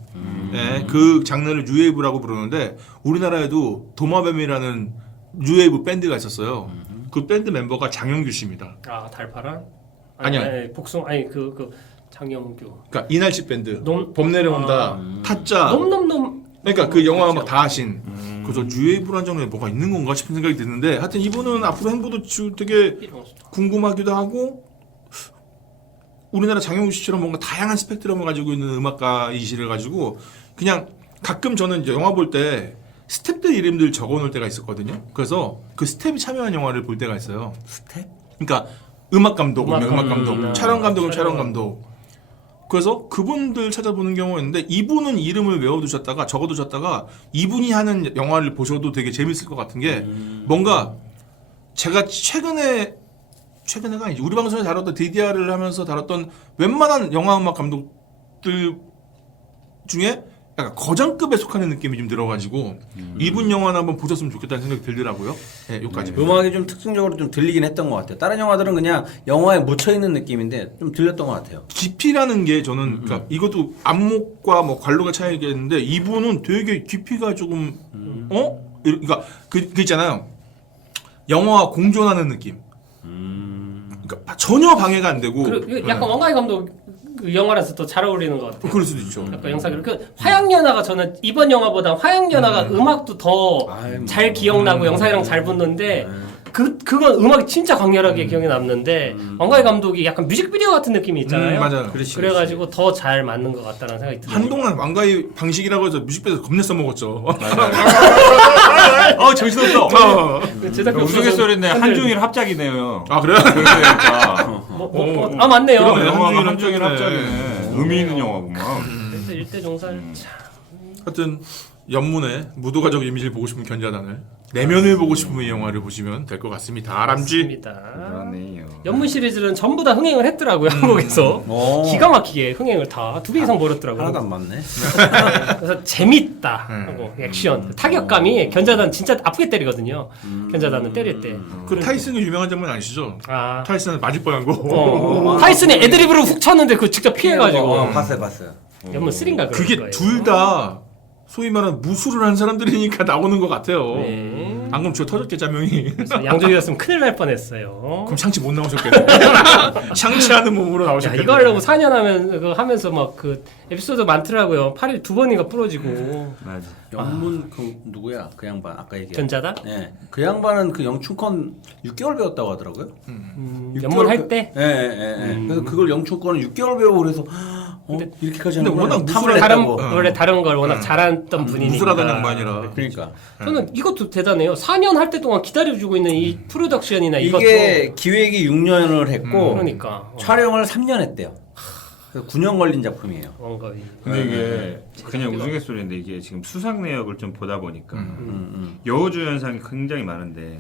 네, 그 장르를 뉴웨이브라고 부르는데 우리나라에도 도마뱀이라는 뉴웨이브 밴드가 있었어요. 그 밴드 멤버가 장영규 씨입니다. 아 달파란? 아니야. 복숭 장영규. 그러니까 이날치 밴드. 놈- 봄 내려온다. 타짜. 놈놈놈 그러니까 그 영화 막 다 하신. 그래서 유해 불안정에 뭐가 있는 건가 싶은 생각이 드는데 하여튼 이분은 앞으로 행보도 되게 궁금하기도 하고 우리나라 장영우 씨처럼 뭔가 다양한 스펙트럼을 가지고 있는 음악가이시를 가지고 그냥 가끔 저는 이제 영화 볼 때 스텝들 이름들 적어놓을 때가 있었거든요. 그래서 그 스텝이 참여한 영화를 볼 때가 있어요. 스텝? 그러니까 음악 감독이면 음악 감독, 감독. 촬영 감독이면 촬영 감독. 그래서 그분들 찾아보는 경우가 있는데 이분은 이름을 외워두셨다가 적어두셨다가 이분이 하는 영화를 보셔도 되게 재밌을 것 같은 게 뭔가 제가 최근에가 아니지 우리 방송에 다뤘던 DDR을 하면서 다뤘던 웬만한 영화 음악 감독들 중에 약간 거장급에 속하는 느낌이 좀 들어가지고 이분 영화는 한번 보셨으면 좋겠다는 생각이 들더라고요. 네, 여기까지. 음악이 좀 특징적으로 좀 들리긴 했던 것 같아요. 다른 영화들은 그냥 영화에 묻혀 있는 느낌인데 좀 들렸던 것 같아요. 깊이라는 게 저는 그러니까 이것도 안목과 뭐 관로가 차이겠는데 이분은 되게 깊이가 조금 그러니까 그 있잖아요. 영화와 공존하는 느낌. 그러니까 전혀 방해가 안 되고. 그리고 약간 왕가희 감독 그 영화라서 더 잘 어울리는 것 같아요. 그럴 수도 있죠. 약간 영상이 그 화양연화가 저는 이번 영화보다 화양연화가 음악도 더 잘 기억나고 영상이랑 잘 붙는데 그건 음악이 진짜 강렬하게 기억에 남는데 왕가희 감독이 약간 뮤직비디오 같은 느낌이 있잖아요. 맞아요. 그래가지고 더 잘 맞는 것 같다는 생각이 들어요. 한동안 왕가의 방식이라고 해서 뮤직비디오 겁내 써먹었죠. 정신없어. 그 제작비 우스갯소리인데 한중일 합작이네요. 아 그래요? 그러니까. 아 맞네요. 그러네. 영화가 한중일 한중일 합작이네. 의미 있는 영화구만. 그래서 일대 종살 참. 하여튼 연문의 무도가족 이미지를 보고 싶은 견자단을 내면을 보고 싶으면 이 영화를 보시면 될 것 같습니다. 아람쥐. 맞습니다. 그러네요. 연문 시리즈는 전부 다 흥행을 했더라고요 한국에서 기가 막히게 흥행을 다 2배 이상 벌었더라고요. 하나도 안 맞네. 그래서 재밌다 하고 액션 타격감이 견자단 진짜 아프게 때리거든요. 견자단은 때릴 때. 그 타이슨이 유명한 장면 아시죠? 아 타이슨은 맞을 뻔한 거. 타이슨이 애드리브로 훅 쳤는데 그 직접 피해가지고 봤어요. 연문 3인가 그럴 그게 거예요. 둘 다 소위 말하는 무술을 한 사람들이니까 나오는 것 같아요. 네. 안 그럼 쥐어 터졌겠 짜명이. 그래서 양조위였으면 큰일 날 뻔했어요. 그럼 샹치 못 나오셨겠네. 샹치하는 몸으로 야, 나오셨겠네. 이거 하려고 4년 하면서 막 그 에피소드 많더라고요. 팔이 2번인가 부러지고. 맞아. 영문 그 누구야? 그 양반 아까 얘기한. 견자다? 네. 그 양반은 그 영춘권 6개월 배웠다고 하더라고요. 연문 할 때? 예. 그래서 그걸 영춘권을 6개월 배우고 그래서 이렇게까지 근데 하는 워낙 탐을 다른 했다고. 원래 다른 걸 워낙 잘했던 분이니까. 무술하던 양반이라. 그러니까 저는 이것도 대단해요. 4년 할 때 동안 기다려주고 있는 이 프로덕션이나 이것도. 이게 기획이 6년을 했고 그러니까. 촬영을 3년 했대요. 그래서 9년 걸린 작품이에요. 원거의. 근데 이게 그냥 우스갯소리인데 이게 지금 수상 내역을 좀 보다 보니까 여우주연상이 굉장히 많은데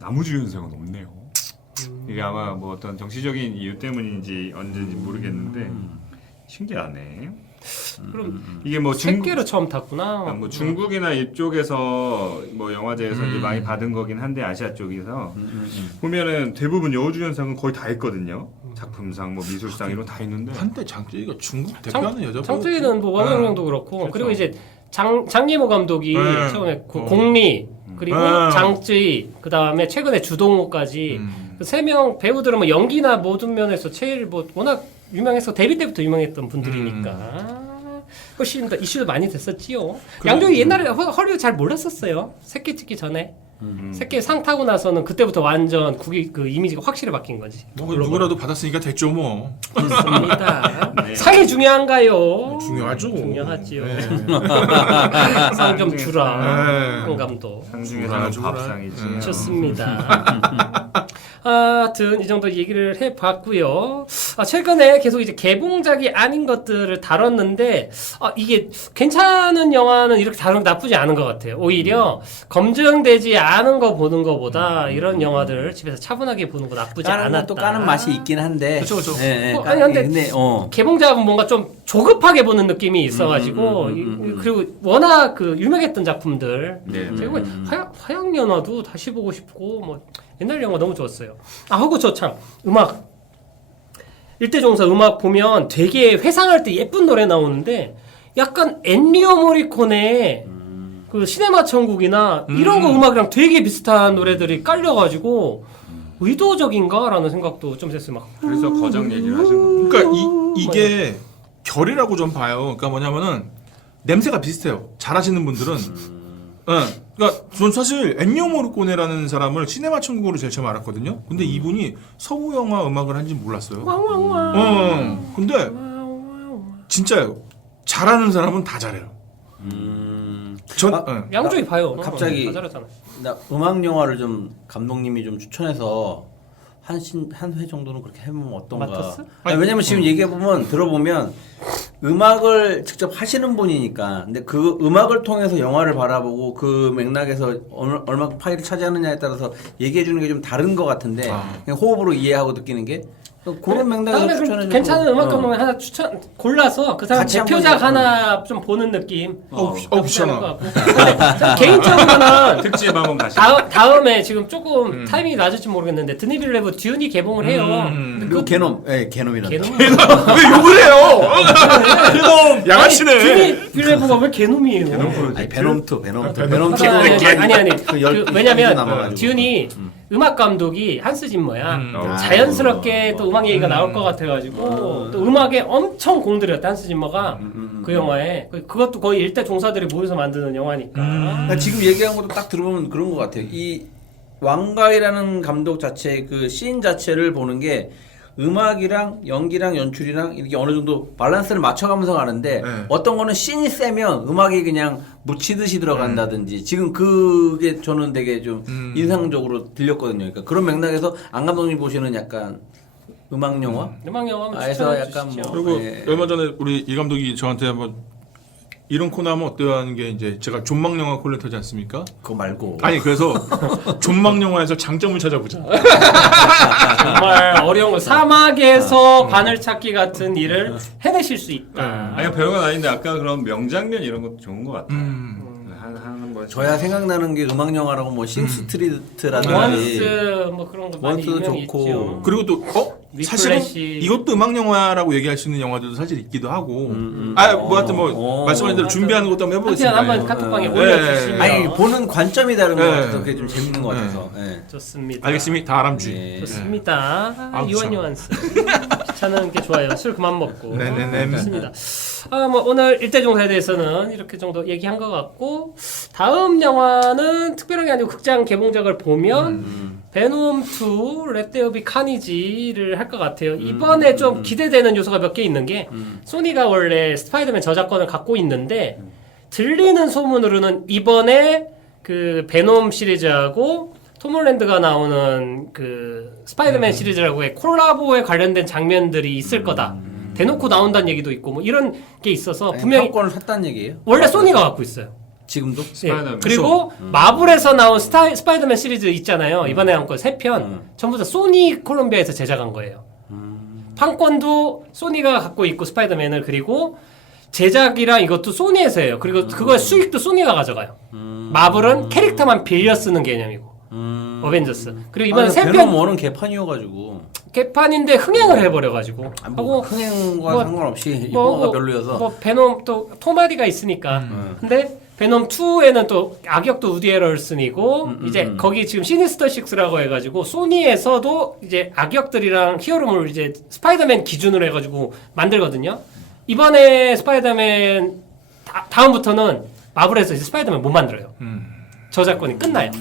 나무주연상은 없네요. 이게 아마 뭐 어떤 정치적인 이유 때문인지 언제인지 모르겠는데 신기하네. 그럼 이게 뭐 중국, 새끼로 처음 탔구나. 뭐 중국이나 이쪽에서 뭐 영화제에서 이제 많이 받은 거긴 한데 아시아 쪽에서 보면은 대부분 여우주연상은 거의 다 했거든요. 작품상, 뭐 미술상 이런 거 다 했는데 한때 장쯔기가 중국 대표하는 여자. 장쯔기는 뭐 왕영영도 그렇고 그렇죠. 그리고 이제 장예모 감독이 네. 처음에 공리 그리고 장쯔이 그 다음에 최근에 주동호까지 그 3명 배우들은 뭐 연기나 모든 면에서 제일 뭐 워낙 유명해서 데뷔 때부터 유명했던 분들이니까 훨씬 더 이슈도 많이 됐었지요. 양조위 옛날에 헐리우드 잘 몰랐었어요. 새끼 찍기 전에. 새끼 상 타고 나서는 그때부터 완전 국이 그 이미지가 확실히 바뀐 거지. 뭐 누구라도 받았으니까 됐죠 뭐. 좋습니다. 상이 중요한가요? 중요하죠. 중요하지요. 네. 상 좀 주라. 네. 한 감독. 상 중에서는 주라. 밥상이지. 좋습니다. 하여튼 이 정도 얘기를 해봤고요. 최근에 계속 이제 개봉작이 아닌 것들을 다뤘는데 이게 괜찮은 영화는 이렇게 다루는 게 나쁘지 않은 것 같아요. 오히려 검증되지 않은 거 보는 것보다 이런 영화들 집에서 차분하게 보는 거 나쁘지 않았다. 또 까는 맛이 있긴 한데. 그렇죠. 예, 아니, 근데 개봉작은 뭔가 좀 조급하게 보는 느낌이 있어가지고 그리고 워낙 그 유명했던 작품들 그리고 화양연화도 다시 보고 싶고 뭐 옛날 영화 너무 좋았어요. 하고 저 참 음악 일대종사 음악 보면 되게 회상할 때 예쁜 노래 나오는데 약간 엔리오 모리코네 그 시네마 천국이나 이런 거 음악이랑 되게 비슷한 노래들이 깔려가지고 의도적인가라는 생각도 좀 했어요. 막 그래서 거정 얘기를 하신 거. 그러니까 이게 결이라고 좀 봐요. 그러니까 뭐냐면은 냄새가 비슷해요. 잘하시는 분들은. 그러니까 전 사실 엔뇨 모르코네라는 사람을 시네마 천국으로 제일 처음 알았거든요. 근데 이분이 서부 영화 음악을 한지 몰랐어요. 근데 진짜요. 잘하는 사람은 다 잘해요. 양쪽이 봐요. 갑자기 다 잘하잖아. 나 음악 영화를 좀 감독님이 좀 추천해서 한 회 정도는 그렇게 해보면 어떤가. 맡았어? 아니, 왜냐면 지금 얘기해보면 들어보면 음악을 직접 하시는 분이니까. 근데 그 음악을 통해서 영화를 바라보고 그 맥락에서 얼마 파일을 차지하느냐에 따라서 얘기해주는 게 좀 다른 것 같은데 그냥 호흡으로 이해하고 느끼는 게 그런 맥락에서 다음에 추천해주고. 괜찮은 음악 감독 하나 골라서 그 사람 같이 대표작 한번 하나 좀 보는 느낌. 귀찮아. 개인적으로는 특집 한번 가시죠. 다음에 지금 조금 타이밍이 낮을지 모르겠는데 드니빌레브 듀니 개봉을 해요. 근데 그리고 개놈, 개놈이란다. 왜 욕을 해요? 양아치네. 드니빌레브가 왜 개놈이에요? 아니 베놈2. 아니. 그 왜냐면 남아가지고. 듀니 음악 감독이 한스 짐머야. 자연스럽게 또 음악 얘기가 나올 것 같아가지고 또 음악에 엄청 공들였다 한스 짐머가 그 영화에. 그것도 거의 일대 종사들이 모여서 만드는 영화니까. 그러니까 지금 얘기한 것도 딱 들어보면 그런 것 같아요. 이 왕가이라는 감독 자체 그 씬 자체를 보는 게 음악이랑 연기랑 연출이랑 이렇게 어느 정도 밸런스를 맞춰가면서 가는데 어떤 거는 씬이 세면 음악이 그냥 묻히듯이 들어간다든지 지금 그게 저는 되게 좀 인상적으로 들렸거든요. 그러니까 그런 맥락에서 안 감독님 보시는 약간 음악 영화? 음악 영화면 에서 추천해 약간 주시죠. 뭐 그리고 얼마 전에 우리 이 감독이 저한테 한번 이런 코너 하면 어때요 하는 게 이제 제가 존망 영화 콜렉터지 않습니까? 그거 말고 아니 그래서 존망 영화에서 장점을 찾아보자. 정말 어려운 거 사막에서 바늘 찾기 같은 일을 해내실 수 있다. 아니 별건 아닌데 아까 그런 명장면 이런 것도 좋은 것 같아요. 하는 거. 저야 생각나는 게 음악 영화라고 뭐 싱스트리트라든지 원스 뭐 그런 거 많이 원스도 유명히 좋고. 있죠. 그리고 또 사실은 위플래시. 이것도 음악 영화라고 얘기할 수 있는 영화들도 사실 있기도 하고. 뭐 하여튼 뭐 말씀하신 대로 준비하는 것도 한번 해보겠습니다. 한번 예. 카톡방에 예. 올려주시면 아니 보는 관점이 다른 것 네. 같아서 그게 좀 재밌는 것 같아서. 예. 좋습니다. 알겠습니다. 다람쥐. 네. 좋습니다. 아우, 유한 참. 요한스 귀찮은 게 좋아요. 술 그만 먹고. 네네네. 좋습니다. 뭐 오늘 일대종사에 대해서는 이렇게 정도 얘기한 것 같고 다음 영화는 특별한 게 아니고 극장 개봉작을 보면 베놈 2 렛데어비 카니지를 할 것 같아요. 이번에 좀 기대되는 요소가 몇 개 있는 게 소니가 원래 스파이더맨 저작권을 갖고 있는데 들리는 소문으로는 이번에 그 베놈 시리즈하고 톰 홀랜드가 나오는 그 스파이더맨 시리즈라고의 콜라보에 관련된 장면들이 있을 거다. 대놓고 나온다는 얘기도 있고 뭐 이런 게 있어서 분명히 판권을 샀다는 얘기예요? 원래 소니가 갖고 있어요. 지금도? 예. 스파이더맨. 그리고 마블에서 나온 스파이더맨 시리즈 있잖아요. 이번에 나온 거 3편 전부 다 소니 콜롬비아에서 제작한 거예요. 판권도 소니가 갖고 있고 스파이더맨을 그리고 제작이랑 이것도 소니에서 해요. 그리고 그거의 수익도 소니가 가져가요. 마블은 캐릭터만 빌려 쓰는 개념이고 어벤져스. 그리고 이번에 3편 베놈 1은 개판이어가지고 개판인데 흥행을 해버려가지고 뭐 하고 흥행과 뭐- 상관없이 이 영화가 별로여서 뭐 베놈 또 토마디가 있으니까 근데 베놈 2에는 또 악역도 우디 에럴슨이고 이제 거기 지금 시니스터 6라고 해가지고 소니에서도 이제 악역들이랑 히어로물 이제 스파이더맨 기준으로 해가지고 만들거든요. 이번에 스파이더맨 다음부터는 마블에서 이제 스파이더맨 못 만들어요. 저작권이 끝나요.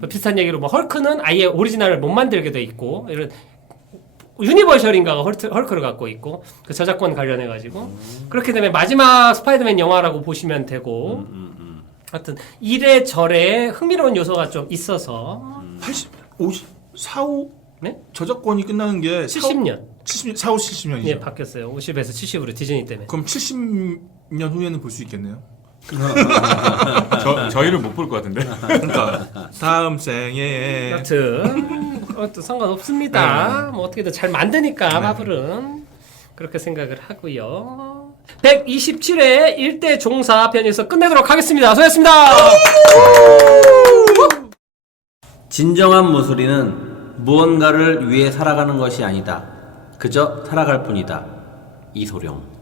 뭐 비슷한 얘기로 뭐 헐크는 아예 오리지널을 못 만들게 돼 있고 이런 유니버셜인가가 헐크를 갖고 있고 그 저작권 관련해 가지고 그렇게 되면 마지막 스파이더맨 영화라고 보시면 되고 하여튼 이래저래 흥미로운 요소가 좀 있어서 80, 50, 4, 5 네? 저작권이 끝나는 게 70년 4, 5, 70년이죠. 예 바뀌었어요. 50에서 70으로 디즈니 때문에. 그럼 70년 후에는 볼 수 있겠네요. 저희를 못 볼 것 같은데. 그러니까 다음 생에 여튼 그것도 상관없습니다. 뭐 어떻게든 잘 만드니까 마블은 그렇게 생각을 하고요. 127회 1대 종사 편에서 끝내도록 하겠습니다. 수고하셨습니다. 진정한 모서리는 무언가를 위해 살아가는 것이 아니다. 그저 살아갈 뿐이다. 이소룡.